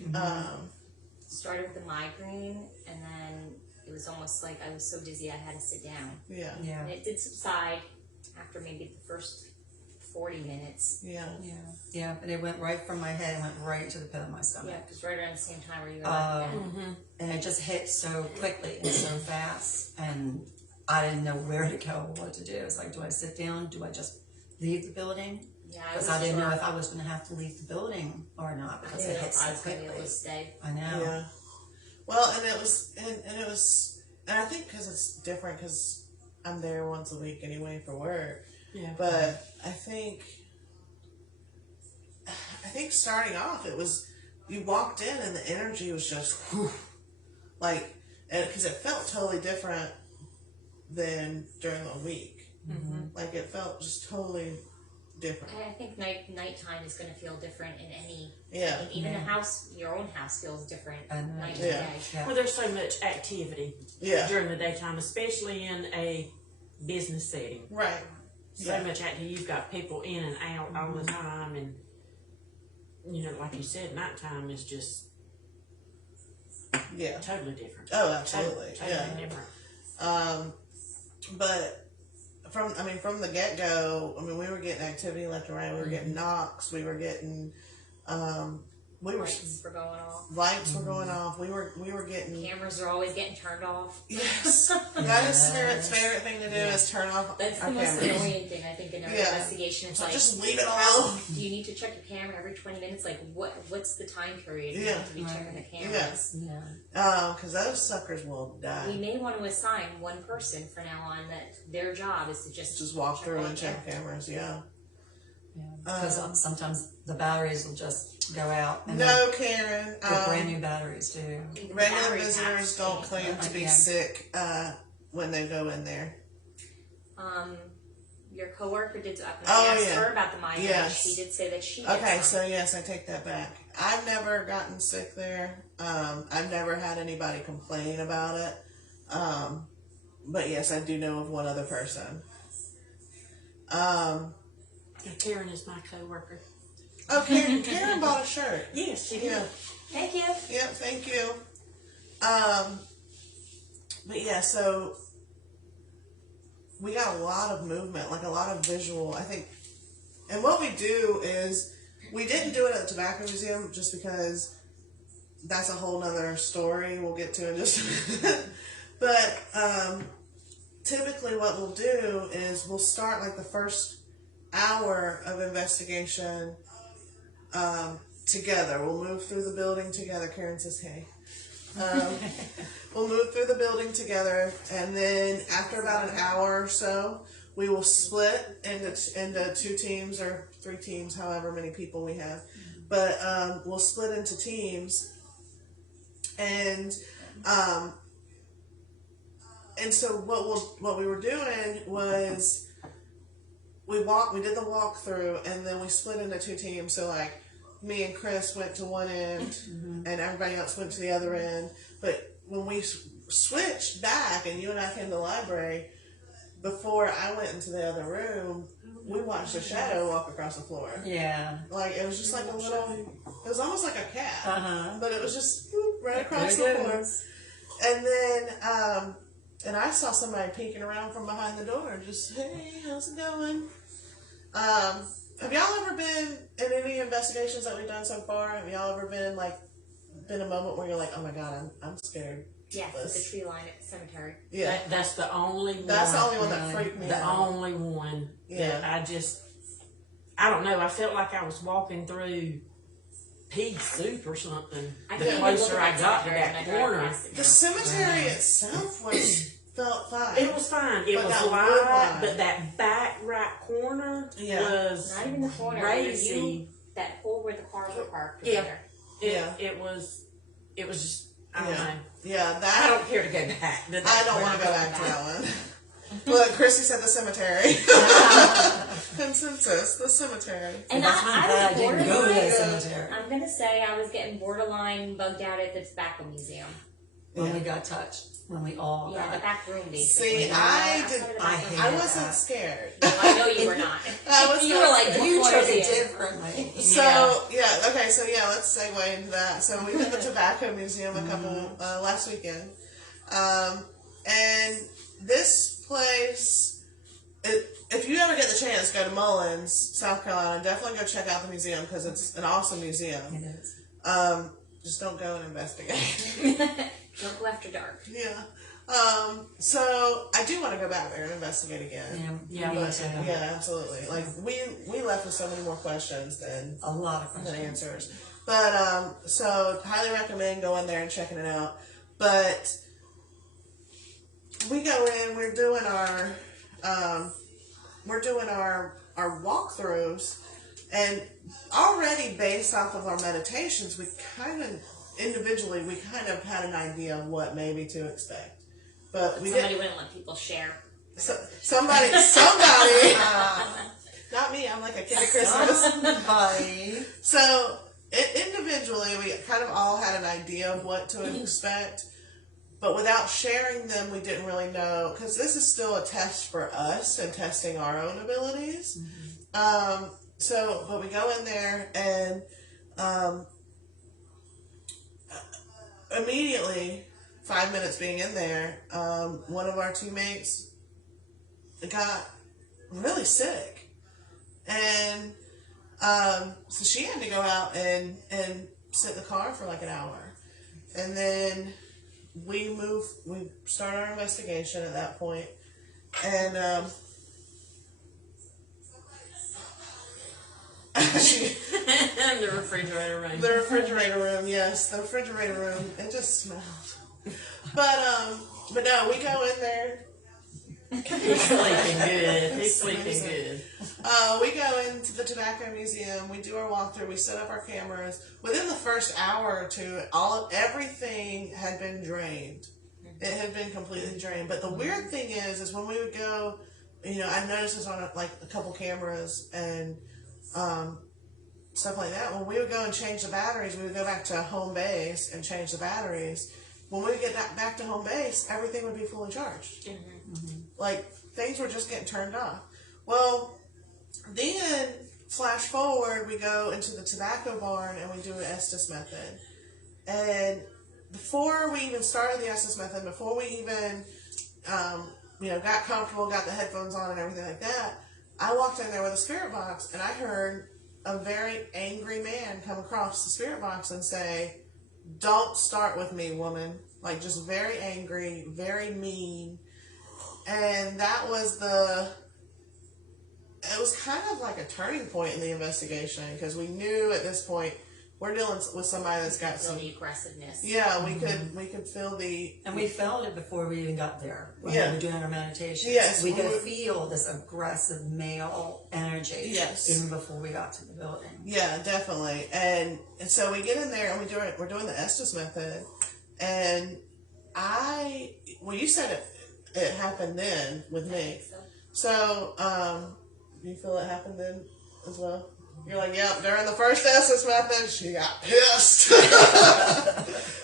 Started with a migraine, and then it was almost like I was so dizzy I had to sit down. Yeah. And it did subside after maybe the first 40 minutes. Yeah. Yeah, but it went right from my head and went right to the pit of my stomach. Yeah, because right around the same time where you were And it just hit so quickly and so fast, and I didn't know where to go, what to do. It's like, do I sit down? Do I just leave the building? Yeah, Because I didn't know if I was going to have to leave the building or not, because it hit I so was going to be quickly. able to stay. I know. Yeah. Well, and it was, and I think because it's different because I'm there once a week anyway for work. Yeah. But I think starting off, it was, you walked in and the energy was just whew, like, because it felt totally different than during the week. Like it felt just totally different. I think nighttime is going to feel different in any. Yeah. I mean, even a house, your own house feels different And, night to yeah. day. Yeah. Well, there's so much activity Yeah. during the daytime, especially in a business setting. Right. So Yeah. much activity. You've got people in and out all the time, and like you said, nighttime is just Yeah. totally different. Oh, absolutely. Totally Yeah. different. But from the get go, we were getting activity left and right. We were getting knocks. We were getting, Lights were going off. lights were going off. We were getting. Cameras are always getting turned off. Yes, that is Spirit's favorite thing to do is turn off That's our the most cameras. annoying thing I think in our Yeah. investigation. It's So like, just leave it alone. do you need to check your camera every 20 minutes? Like, what's the time period you Yeah. need to be checking the cameras? Yeah. Because those suckers will We die. may want to assign one person from now on that their job is to Just walk check through all and the check cameras. cameras. Yeah. Because sometimes the batteries will just go out. And No, Karen. they're brand new batteries too. Even the Regular battery visitors packs don't change. claim to be Yeah. sick when they go in there. Your coworker did. I Oh, asked yeah. her about the migraine. Yes. She did say that she. Did Okay, some. so yes, I take that back. I've never gotten sick there. I've never had anybody complain about it. But yes, I do know of one other person. Karen is my coworker. Oh, Karen bought a shirt. Yes, she Yeah. did. Thank you. Yep, thank you. But yeah, so we got a lot of movement, like a lot of visual, I think. And what we do is, we didn't do it at the Tobacco Museum just because that's a whole nother story we'll get to in just a minute. But typically what we'll do is we'll start like the first hour of investigation together. We'll move through the building together. Karen says, hey. We'll move through the building together, and then after about an hour or so, we will split into 2 teams or 3 teams, however many people we have. But we'll split into teams, and so what we were doing was we did the walkthrough, and then we split into 2 teams. So like me and Chris went to one end, and everybody else went to the other end. But when we switched back, and you and I came to the library, before I went into the other room, we watched a shadow walk across the floor. Yeah. Like it was just like a little. It was almost like a cat, but it was just right across the There it floor. is. And then, and I saw somebody peeking around from behind the door, just, hey, how's it going? Have y'all ever been in any investigations that we've done so far? Have y'all ever been a moment where you're like, oh my god, I'm scared? Yes, with the tree line at the cemetery. Yeah, That's the only one. that's the only one that freaked me The out. only one Yeah. that I don't know, I felt like I was walking through pea soup or something. I The can't closer look I at got to cemetery when that I drive corner. past it The now. cemetery itself felt fine. It was fine. It But was that wood light, line. but that back right corner Yeah. was Not even the corner. crazy. That hole where the cars were parked. was Yeah. there. It was just, I don't know. Yeah, I that don't care to go back. I don't want to go back to that one. Look, Chrissy said the cemetery. Consensus, the cemetery. And That's I not was bad. You can go to the borderline. cemetery. I'm gonna say I was getting borderline bugged out at the tobacco museum. When we got touched. When we all Yeah, the got. back room basically. See, I did. Outside of the I back room. hate I it. wasn't scared. I know you were not. I was You not were like, scared. You what took is it it? differently. So let's segue into that. So we did the tobacco museum a couple last weekend, and this place, if you ever get the chance, go to Mullins, South Carolina. Definitely go check out the museum because it's an awesome museum. It is. Just don't go and investigate. Don't go after dark. Yeah. So I do want to go back there and investigate again. Yeah, Yeah, me But, too. yeah, absolutely. Like we left with so many more questions than A lot of than questions. answers. But so highly recommend going there and checking it out. But we go in, we're doing our walkthroughs, and already based off of our meditations, we kind of individually had an idea of what maybe to expect. But we Somebody didn't. wouldn't let people share. Somebody, not me. I'm like a kid at Christmas. Somebody. So individually, we kind of all had an idea of what to expect, but without sharing them, we didn't really know, because this is still a test for us and testing our own abilities. But we go in there and immediately, 5 minutes being in there, one of our teammates got really sick, and so she had to go out and sit in the car for like an hour, and then we start our investigation at that point, and The refrigerator room. the refrigerator room, yes, the refrigerator room, it just smelled. But no, we go in there. He's sleeping good. He's sleeping Amazing. good. We go into the tobacco museum. We do our walkthrough. We set up our cameras. Within the first hour or two, everything had been drained. It had been completely drained. But the weird thing is when we would go, I noticed this on a couple cameras and stuff like that. When we would go and change the batteries, we would go back to home base and change the batteries. When we would get back to home base, everything would be fully charged. Like, things were just getting turned off. Well, then, flash forward, we go into the tobacco barn and we do an Estes method. And before we even started the Estes method, before we even, got comfortable, got the headphones on and everything like that, I walked in there with a spirit box and I heard a very angry man come across the spirit box and say, "Don't start with me, woman." Like, just very angry, very mean. And that was it was kind of like a turning point in the investigation, because we knew at this point we're dealing with somebody that's got Feel some, the aggressiveness. yeah, we could feel the, And we felt it before we even got there. When Yeah. we were doing our meditation. Yes. We could feel this aggressive male energy. Yes. Even before we got to the building. yeah, definitely. And so we get in there and we're doing the Estes method, and you said it happened then with me. So, do you feel it happened then as well? You're like, yep, during the first Estes method, she got pissed.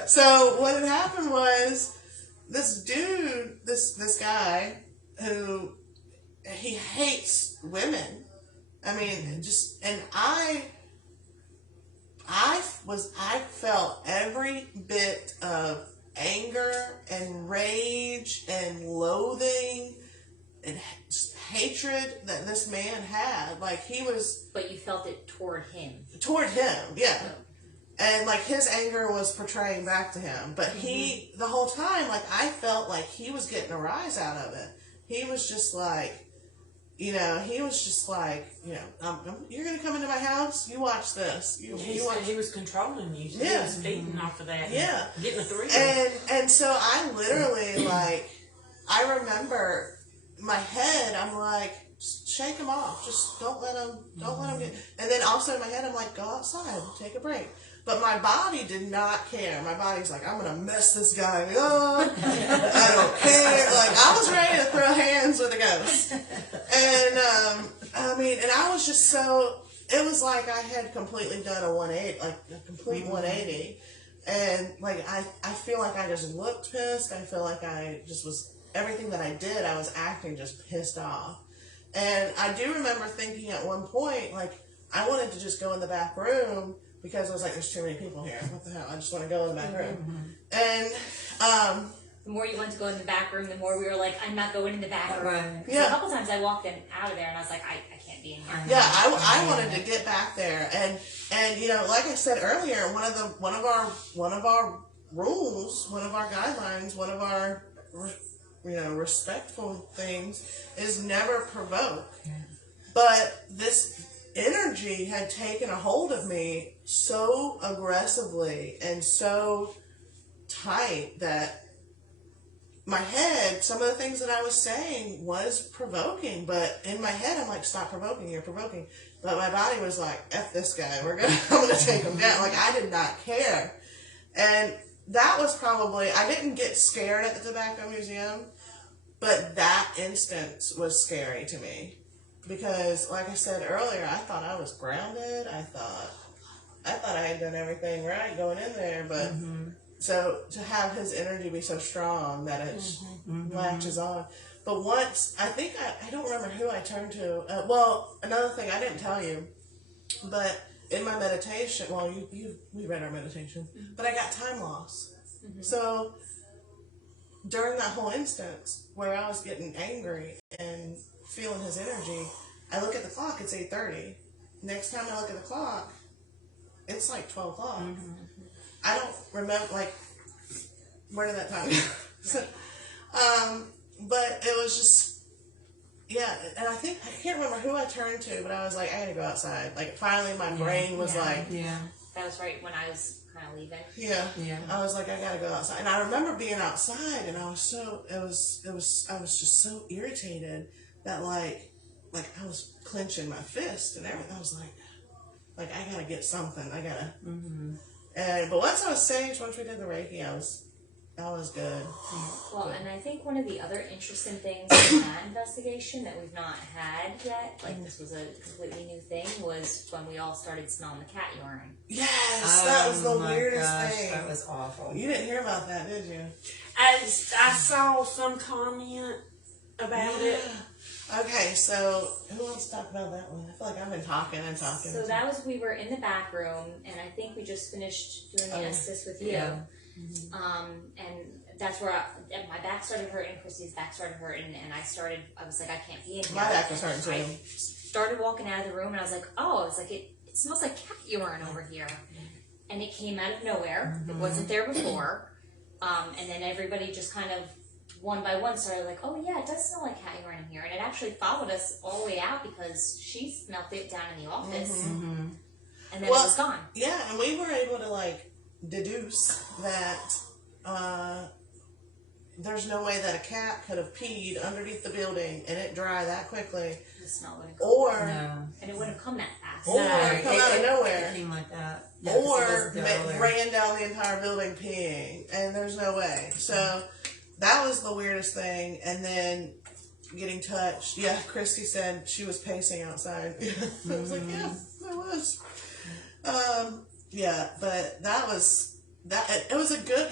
So what had happened was, this dude, this guy, who, he hates women. I mean, I felt every bit of anger and rage and loathing and just hatred that this man had. Like, he was But you felt it toward him. toward him, yeah. And like his anger was portraying back to him. But he, the whole time, like, I felt like he was getting a rise out of it. He was just like, you know, he was just like, you know, you're going to come into my house? You watch this. He said he was controlling you. So Yeah. He was feeding off of that. Yeah. And getting a thrill. And so I literally, like, I remember my head, I'm like, shake him off. Just don't let him get. And then also in my head, I'm like, go outside, take a break. But my body did not care. My body's like, I'm going to mess this guy up. I don't care. Like, I was ready to throw hands with a ghost. And, I mean, and I was just so, it was like I had completely done a 180, like a complete 180. And, like, I feel like I just looked pissed. I feel like I just was, everything that I did, I was acting just pissed off. And I do remember thinking at one point, like, I wanted to just go in the back room because I was like, there's too many people here. What the hell? I just want to go in the back room. And, The more you wanted to go in the back room, the more we were like, I'm not going in the back room. Right. So Yeah. a couple times I walked in out of there and I was like, I can't be in here. yeah, I wanted to get back there. And, you know, like I said earlier, one of our rules, one of our guidelines, one of our, you know, respectful things is never provoke. Yeah. But this energy had taken a hold of me so aggressively and so tight that my head, some of the things that I was saying was provoking, but in my head I'm like, stop provoking, you're provoking. But my body was like, F this guy, I'm gonna take him down. Like, I did not care. And that was probably, I didn't get scared at the Tobacco Museum, but that instance was scary to me. Because, like I said earlier, I thought I was grounded. I thought I had done everything right going in there. But so to have his energy be so strong that it latches on. But once, I think I don't remember who I turned to. Well, another thing I didn't tell you, but in my meditation, well, we read our meditation, but I got time loss. So during that whole instance where I was getting angry and feeling his energy, I look at the clock, it's 8:30. Next time I look at the clock, it's like 12 o'clock. I don't remember, like, where did that time go? So, but it was just, yeah, and I can't remember who I turned to, but I was like, I gotta go outside. Like, finally my brain was like, Yeah. That was right when I was kind of leaving. yeah. Yeah. I was like, I gotta go outside. And I remember being outside and I was I was just so irritated that like I was clenching my fist and everything. I was like I gotta get something. I gotta. But once I was sage, once we did the Reiki, I was good. Well, and I think one of the other interesting things in that investigation that we've not had yet, like this was a completely new thing, was when we all started smelling the cat urine. Yes, that was the my weirdest gosh, thing. That was awful. You didn't hear about that, did you? I saw some comment about it. Okay, so who wants to talk about that one? I feel like I've been talking and talking. So that was, we were in the back room, and I think we just finished doing the Estes with you. Yeah. And that's where and my back started hurting, Chrissy's back started hurting, and I was like, I can't be in here. My back was hurting too. I started walking out of the room, and I was like, oh, it's like, it smells like cat urine over here. And it came out of nowhere. It wasn't there before. And then everybody just kind of, one by one, started like, oh yeah, it does smell like cat urine in here. And it actually followed us all the way out because she smelled it down in the office. And then it was gone. Yeah, and we were able to like deduce that there's no way that a cat could have peed underneath the building and it dry that quickly. The smell wouldn't come. Or And it wouldn't have come that fast. Or come out of nowhere. It came like that. Yeah, 'cause it or wasn't there earlier. ran down the entire building peeing, and there's no way. So that was the weirdest thing. And then getting touched. Yeah, Christy said she was pacing outside. I was like, yeah, I was. Yeah, but that was that. It was a good.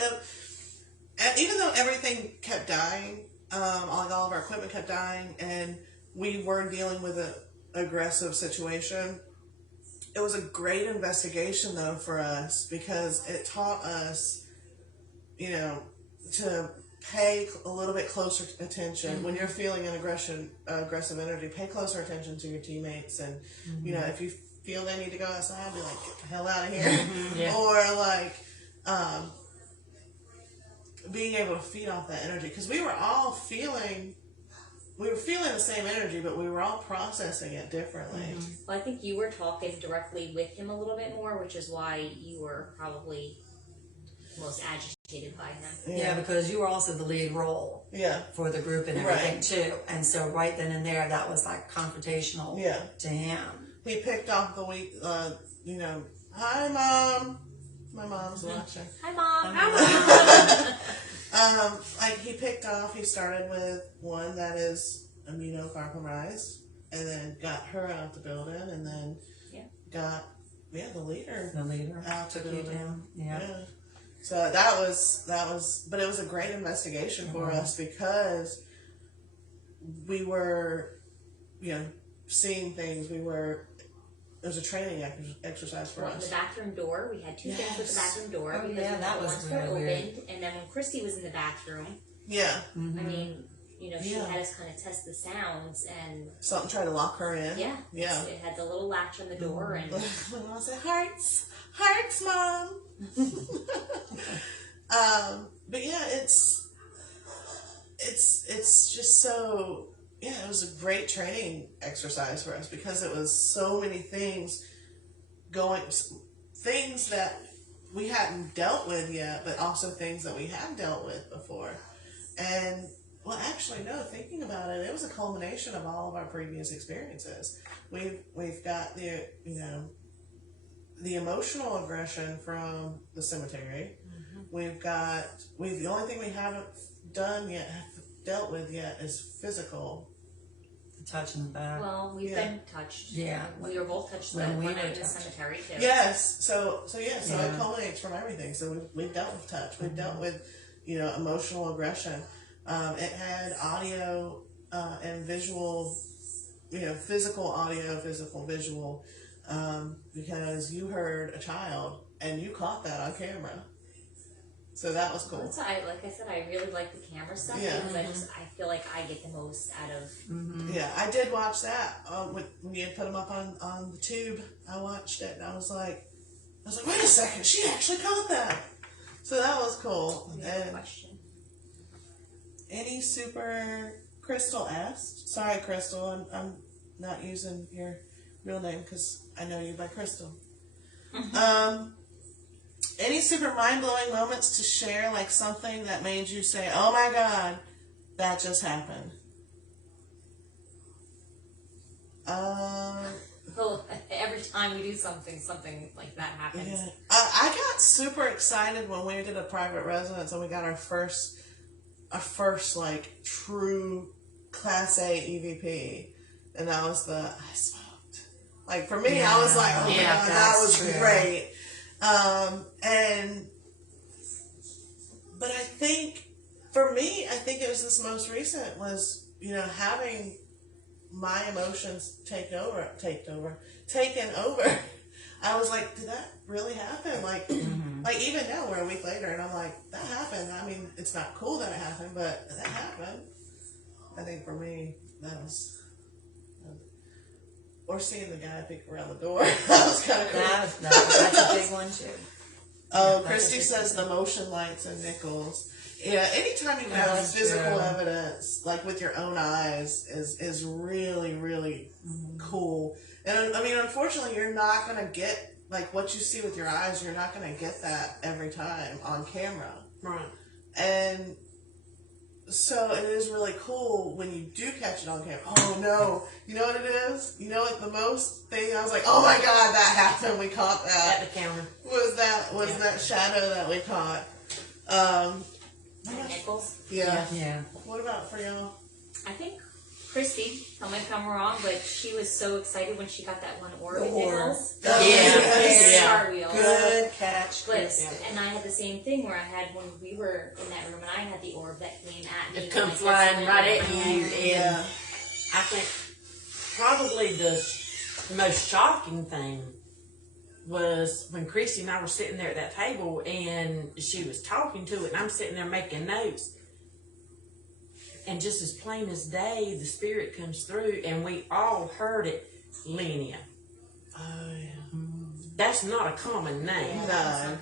And even though everything kept dying, all of our equipment kept dying, and we were dealing with an aggressive situation. It was a great investigation, though, for us because it taught us, you know, to pay a little bit closer attention when you're feeling an aggressive energy. Pay closer attention to your teammates, and you know, if you feel they need to go outside, be like, get the hell out of here. Yeah. Or like being able to feed off that energy, because we were feeling the same energy, but we were all processing it differently. Well, I think you were talking directly with him a little bit more, which is why you were probably most agitated by him. Yeah, because you were also the lead role Yeah. for the group and everything too. And so right then and there, that was like confrontational to him. He picked off the week, you know, hi Mom. My mom's watching. Hi, Mom. Hi, Mom. Like he started with one that is immunocompromised, and then got her out the building, and then got the leader. The leader out took the you building. down. Yeah. So that was, but it was a great investigation for us, because we were, you know, seeing things. It was a training exercise for us. The bathroom door. We had two things with the bathroom door. Oh, because yeah, we that had was once were really weird. opened, and then when Christy was in the bathroom, Yeah. I mean, you know, she Yeah. had us kind of test the sounds, and Something tried to lock her in. yeah, Yeah. it had the little latch on the door, and My mom said, hearts, Mom. But yeah, it's just so, it was a great training exercise for us, because it was so many things that we hadn't dealt with yet, but also things that we had dealt with before. And well, actually, no, thinking about it, it was a culmination of all of our previous experiences. We've got the, you know, the emotional aggression from the cemetery. The only thing we haven't dealt with yet is physical. The touch in the back. well, we've been touched. Yeah. We were both touched When one we night were in the touched. cemetery too. Yes, so it culminates from everything. So we've dealt with touch. We've dealt with, you know, emotional aggression. It had audio and visual, you know, physical audio, physical visual, because you heard a child and you caught that on camera. So that was cool. That's why, like I said, I really like the camera stuff, Yeah. because I feel like I get the most out of. Yeah, I did watch that when you had put them up on the tube. I watched it and I was like, wait a second, she actually caught that. So that was cool. And Question. any super Crystal asked. Sorry, Crystal, I'm not using your real name because I know you by Crystal. Any super mind-blowing moments to share, like something that made you say, oh my God, that just happened? Well, every time we do something like that happens. Yeah. I got super excited when we did a private residence and we got our first like true Class A EVP, and that was I smoked. Like for me, I was like, oh my God, that was great. But I think for me, it was this most recent was, you know, having my emotions taken over. I was like, did that really happen? Like, like even now we're a week later and I'm like, that happened. I mean, it's not cool that it happened, but that happened. I think for me, that was, or seeing the guy peek around the door. That was kind of cool. That's a big one too. Oh, Christy says the motion lights and nickels. Yeah, anytime you have physical evidence, like with your own eyes, is really, really cool. And I mean, unfortunately, you're not going to get, like, what you see with your eyes, you're not going to get that every time on camera. Right. And so it is really cool when you do catch it on camera. Oh, no. You know what it is? You know what the most thing, I was like, oh my God, that happened. We caught that. At the counter. Was that shadow that we caught. Nichols. Yeah. Yeah. What about for y'all? I think Christy, tell me if I'm wrong, but she was so excited when she got that one orb in orb. Nichols. Yeah. Cartwheel. Good catch, But, Chris. and I had the same thing where I had when we were in that room and I had the orb that came at me. It come like, flying that's right when at I- you, and Yeah. I think probably the most shocking thing was when Christy and I were sitting there at that table and she was talking to it and I'm sitting there making notes and just as plain as day, the spirit comes through, and we all heard it, Linnea. Oh, yeah. That's not a common name. No. And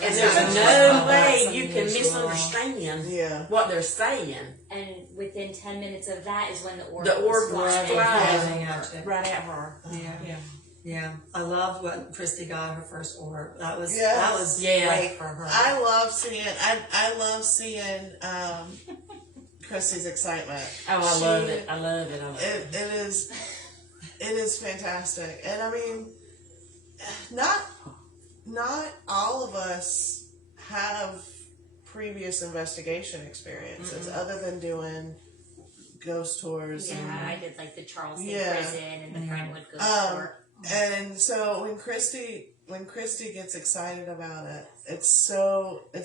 That's there's not no That's way you can unusual. misunderstand Yeah. what they're saying. And within 10 minutes of that is when the orb The orb was was flying. flying Yeah. right at her. Yeah. Yeah, I loved when Christy got her first orb. That was Yes. great for her. I love seeing Christy's excitement. Oh, I love it. I love it. I love it. It is fantastic. And I mean, not all of us have previous investigation experiences other than doing ghost tours. Yeah, I did like the Charleston Yeah. prison and the Brentwood ghost tour. And so when Christy gets excited about it, it's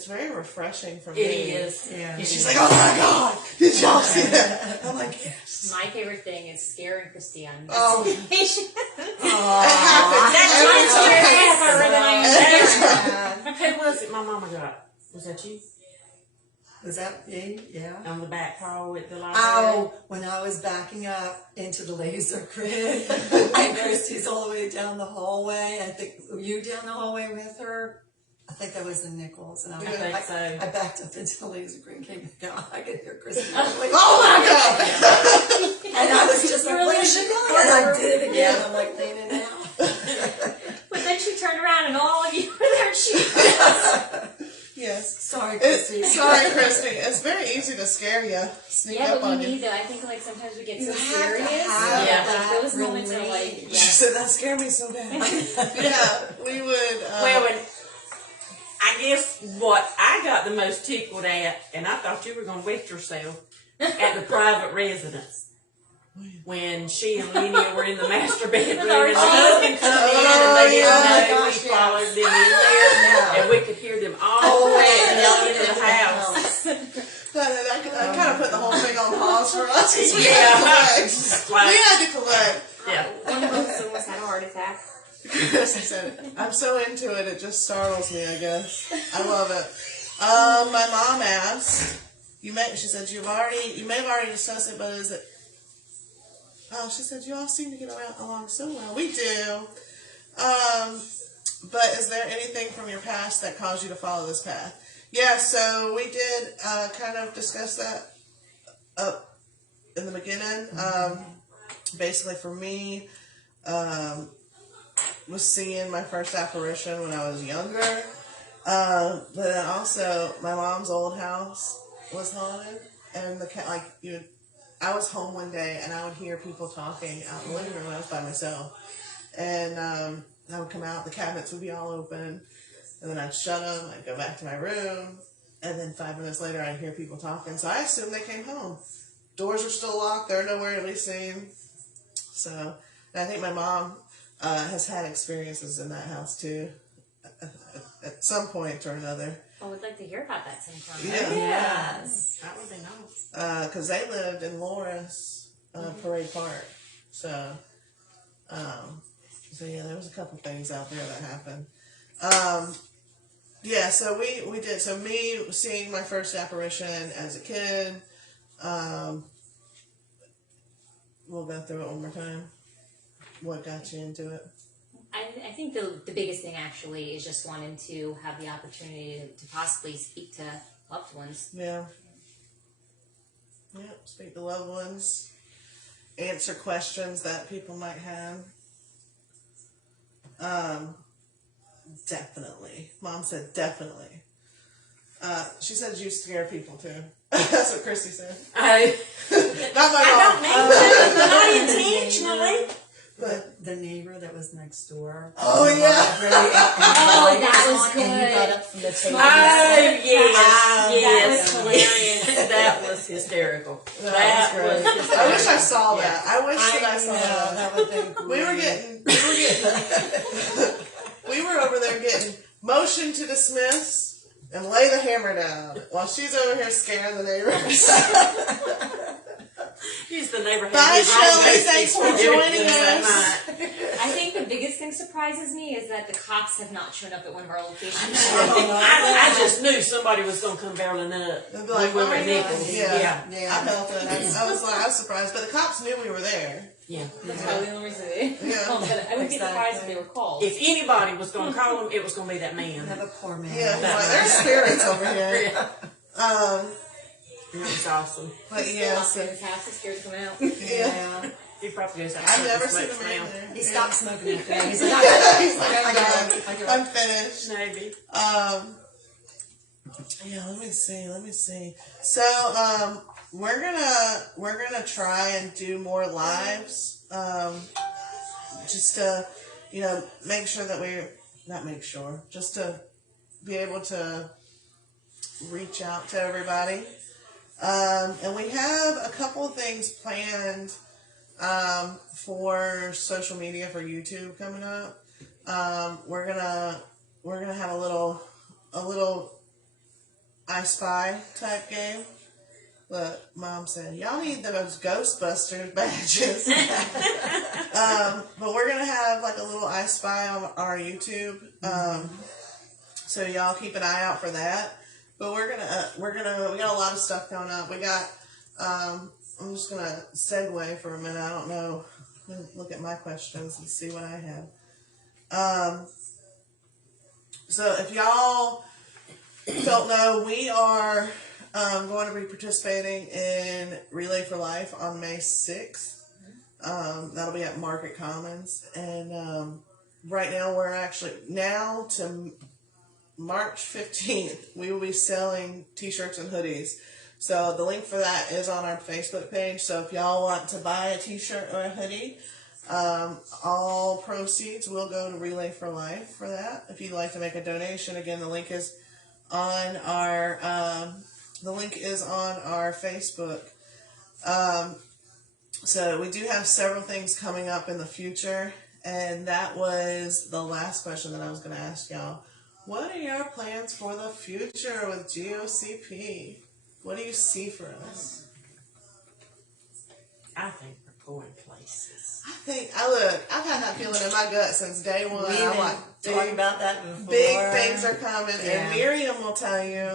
very refreshing for me. It is. Yeah. And she's like, "Oh my God, did y'all see that?" I'm like, "Yes." My favorite thing is scaring Christy on Oh. investigation. Who was it my mama got? Was that you? Was that me? Yeah. On the back hall at the library? Oh, when I was backing up into the laser grid, and Christy's all the way down the hallway. I think were you down the hallway with her? I think that was in Nichols, and I think so. I backed up into the laser grid and came down. I could hear Christy. Oh my God! And I was just like, where's she going? And I did it again. I'm like leaning out. But then she turned around and all of you were there and she Yes. Sorry, Christy. Sorry, Christy. It's very easy to scare you. Sneak Yeah, up but we on you. need though. I think like sometimes we get You so have to serious. have Yeah. Like those moments are like, She yeah. said that scared me so bad. Yeah, we would. Well, and I guess what I got the most tickled at, and I thought you were going to wet yourself, at the private residence. When she and Linnea were in the master bedroom, and the husband come in, and they didn't know we followed them in there, and we could hear them all the way into the house. that kind of put the whole thing on pause for us. 'Cause we Yeah. had to collect. We had to collect. Yeah. One of us almost had a heart attack. Christy said it. I'm so into it, it just startles me, I guess. I love it. My mom asked, she said, you may have already discussed it, but is it, she said, you all seem to get along so well. We do. But is there anything from your past that caused you to follow this path? Yeah, so we did kind of discuss that up in the beginning. Basically for me, was seeing my first apparition when I was younger. But then also my mom's old house was haunted, and I was home one day and I would hear people talking out in the living room when I was by myself, and I would come out, the cabinets would be all open, and then I'd shut them, I'd go back to my room, and then 5 minutes later I'd hear people talking, so I assumed they came home. Doors are still locked, they're nowhere to be seen. So, and I think my mom has had experiences in that house too, at some point or another. I would like to hear about that sometime. Yeah. Yes. That would be nice. Because they lived in Lawrence, Parade Park. So yeah, there was a couple things out there that happened. Yeah, so we did. So me seeing my first apparition as a kid. We'll go through it one more time. What got you into it? I think the biggest thing actually is just wanting to have the opportunity to possibly speak to loved ones. Yeah. Yeah, speak to loved ones. Answer questions that people might have. Definitely. Mom said definitely. She said you scare people too. That's what Christy said. Not my mom. Not intentionally. But the neighbor that was next door. Oh, yeah. Oh, that was good. And you got up from the table. Oh, That yes. was hilarious. That was hysterical. That was was great. hysterical. I wish I saw that. I wish that I saw know, that. that would have been We were we were over there getting motion to dismiss and lay the hammer down while she's over here scaring the neighbors. He's the neighborhood. Bye, Shelley. Thanks for joining us. I think the biggest thing surprises me is that the cops have not shown up at one of our locations. I just knew somebody was gonna come barreling up. They'd be like, when we were "Oh, at Nichols. yeah. Yeah. I felt it. I was surprised, but the cops knew we were there. Yeah. That's probably the only reason they Yeah. But I would be surprised if Exactly. they were called. If anybody was gonna call him, it was gonna be that man. Have a poor man. Yeah, like, there's spirits over here. Yeah. It was awesome. But Still yeah, locked so, in his house, he's scared to come out. yeah. He probably goes out I've never smoke seen a man now. there. He stopped smoking after that. He's He's like, like, I'm I give done. up. I'm finished. Maybe. Yeah, let me see. So, we're gonna try and do more lives. Just to, make sure that just to be able to reach out to everybody. And we have a couple of things planned for social media for YouTube coming up. We're gonna have a little I Spy type game. But Mom said, y'all need those Ghostbusters badges. But we're gonna have like a little I Spy on our YouTube. So y'all keep an eye out for that. But we got a lot of stuff coming up. We got, I'm just gonna segue for a minute. I don't know. Let me look at my questions and see what I have. So if y'all don't know, we are going to be participating in Relay for Life on May 6th. That'll be at Market Commons. And right now we're actually, now to March 15th, we will be selling t-shirts and hoodies. So the link for that is on our Facebook page. So if y'all want to buy a t-shirt or a hoodie, all proceeds will go to Relay for Life for that. If you'd like to make a donation, again, the link is on our Facebook. So we do have several things coming up in the future, and that was the last question that I was going to ask y'all. What are your plans for the future with GOCP? What do you see for us? I think we're going places. I've had that feeling in my gut since day one. We've I'm been like, talking about that before. big things are coming, Yeah. and Miriam will tell you.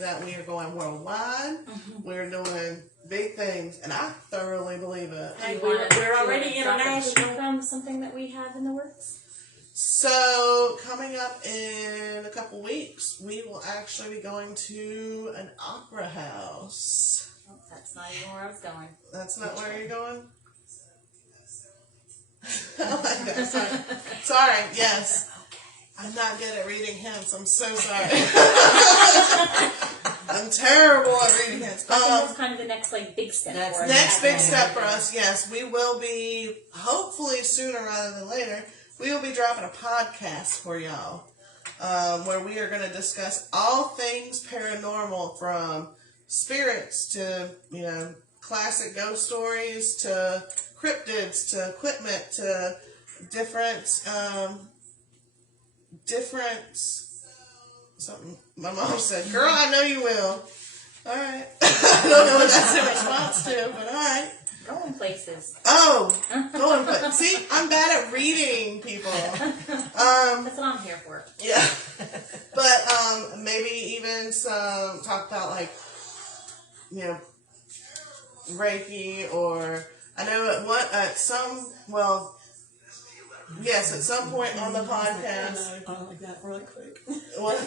That we are going worldwide. We're doing big things, and I thoroughly believe it. Hey, we're already international. From something that we have in the works. So, coming up in a couple weeks, we will actually be going to an opera house. Oh, that's not even where I was going. That's not where you're going? Oh my God, sorry, yes. I'm not good at reading hints. I'm so sorry. I'm terrible at reading hints. I think that's kind of the next big step for us. Next big step for us, yes. We will be, hopefully sooner rather than later, we will be dropping a podcast for y'all, where we are going to discuss all things paranormal, from spirits to, classic ghost stories to cryptids to equipment to different something. My mom said, "Girl, I know you will." All right. I don't know what that's in response to, but all right. Going places. Oh, going places. See, I'm bad at reading people. That's what I'm here for. Yeah. But maybe even some talk about Reiki, or I know at some point on the podcast. I like that really quick. What?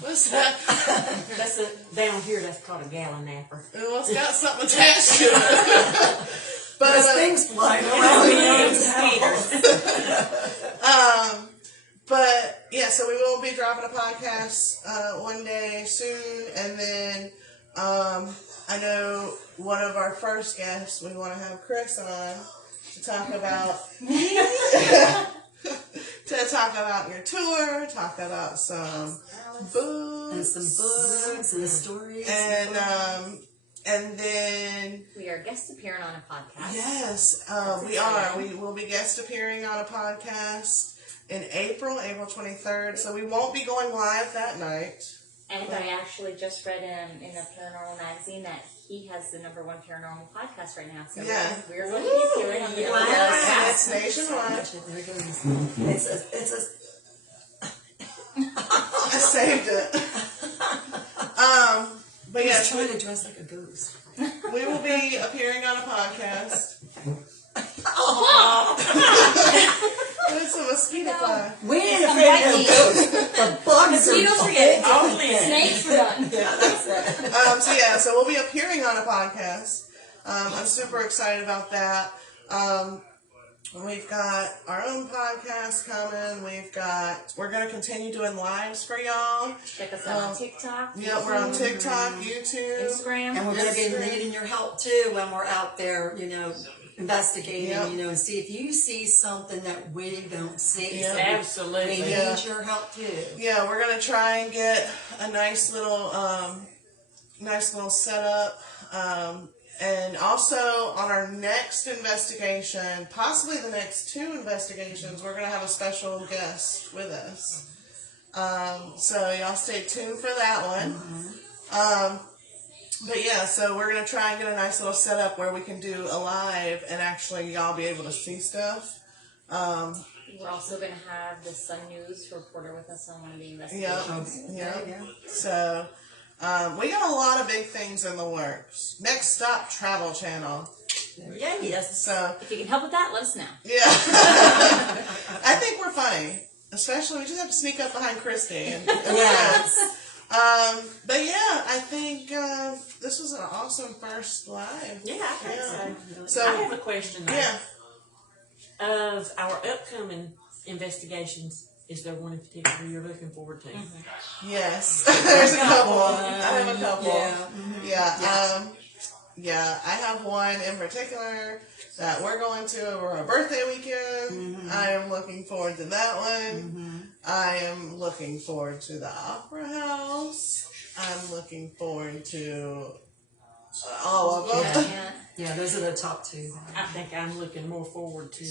What's that? That's down here. That's called a gallon napper. Well, it's got something attached to it. But There's things flying around me. But yeah, so we will be dropping a podcast one day soon, and then I know one of our first guests, we want to have Chris on to talk about your tour, talk about some books, And some books and stories. and then We are guest appearing on a podcast. yes, we are. We will be guest appearing on a podcast in April 23rd. So we won't be going live that night. And I actually just read in the Paranormal magazine that he has the #1 paranormal podcast right now. So Yeah. we're going to be doing it. Wow. And it's nationwide. There it goes. I saved it. But He's yes, trying to dress like a ghost. we will be appearing on a podcast. It's a mosquito fly. We ain't afraid of ghosts. The bugs Mosquitoes are are getting Only snakes are done. Yeah, that's it. So we'll be appearing on a podcast. I'm super excited about that. We've got our own podcast coming. We're going to continue doing lives for y'all. Check us out on TikTok. Yeah, we're on TikTok, YouTube. Instagram. And we're going to be needing your help too when we're out there, investigating, Yep. and see if you see something that we don't see. Yep. So Absolutely. we Yeah. need your help too. Yeah, we're going to try and get a nice little setup. And also on our next investigation, possibly the next 2 investigations, we're going to have a special guest with us. So y'all stay tuned for that one. But yeah, so we're going to try and get a nice little setup where we can do a live and actually y'all be able to see stuff. We're also going to have the Sun News reporter with us on one of the investigations. Yeah. So we got a lot of big things in the works. Next Stop Travel Channel. Yes. So If you can help with that, let us know. yeah, I think we're funny. Especially, we just have to sneak up behind Christy. And Yes. But yeah, I think this was an awesome first live. Yeah, I think so. So I have a question though. yeah, Of our upcoming investigations, is there one in particular you're looking forward to? yes, there's a couple. I have a couple. Yeah. Yeah, I have one in particular that we're going to over our birthday weekend. I am looking forward to that one. I am looking forward to the Opera House. I'm looking forward to all of them. Yeah, those are the top 2. I think I'm looking more forward to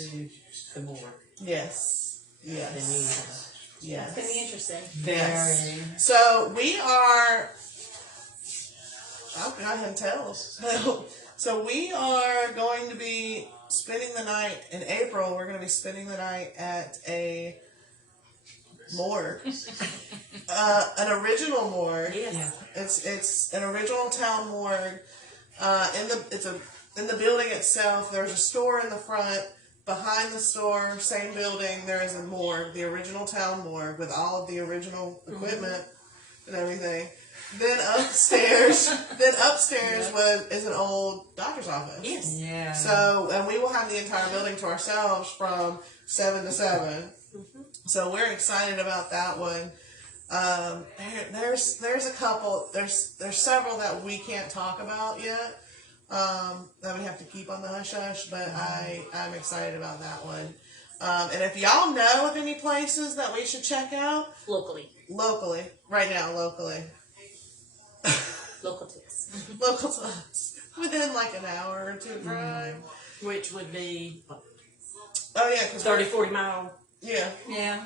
the more Yes. than Yes. you. It's going to be Yes. interesting. Yes. Very. So we are. I'll go ahead and tell. So we are going to be spending the night in April. We're going to be spending the night at a morgue, an original morgue. Yes. It's an original town morgue. In the building itself. There's a store in the front. Behind the store, same building, there is a morgue, the original town morgue with all of the original equipment and everything. Then upstairs, is an old doctor's office. Yes. Yeah. So, and we will have the entire building to ourselves from 7 to 7. So we're excited about that one. There's a couple. There's several that we can't talk about yet. That we have to keep on the hush hush. But I'm excited about that one. And if y'all know of any places that we should check out Locally. right now, locally. Local to us. Local to us. Within like an hour or 2 drive. Which would be Oh yeah, because 30, 40 mile. Yeah, Yeah.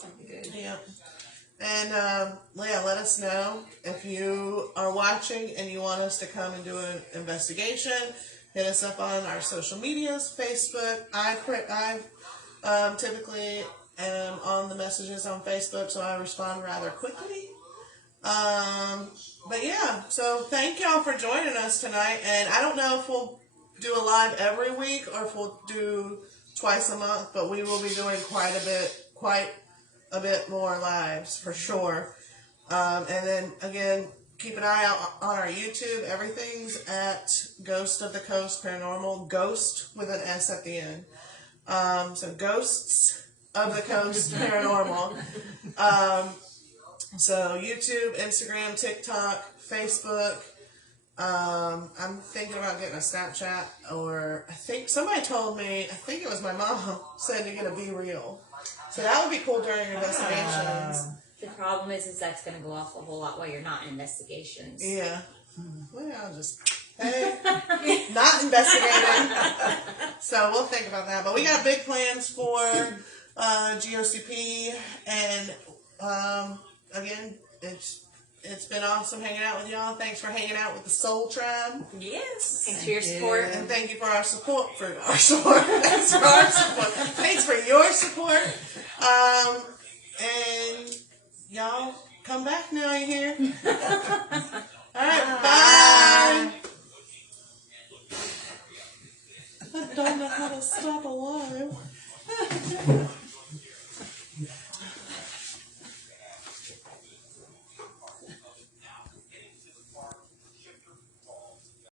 That'd be good. yeah. And yeah, let us know if you are watching and you want us to come and do an investigation. Hit us up on our social medias, Facebook. I typically am on the messages on Facebook, so I respond rather quickly. But yeah, so thank y'all for joining us tonight. And I don't know if we'll do a live every week or if we'll do twice a month, but we will be doing quite a bit more lives for sure. And then again, keep an eye out on our YouTube. Everything's at Ghost of the Coast Paranormal. Ghost with an S at the end. So Ghosts of the Coast Paranormal. So YouTube, Instagram, TikTok, Facebook. I'm thinking about getting a Snapchat, or I think somebody told me, I think it was my mom, said to get a Be Real. So that would be cool during investigations. The problem is that's going to go off a whole lot while you're not in investigations. Yeah. Well, I'll just, hey, not investigating. So we'll think about that. But we got big plans for GOCP, and again, it's It's been awesome hanging out with y'all. Thanks for hanging out with the Soul Tribe. Yes. Thanks for your Thank you. support. And thank you for our support. Thanks for our support. Thanks for your support. And y'all come back now, you hear? All right, bye. I don't know how to stop a live.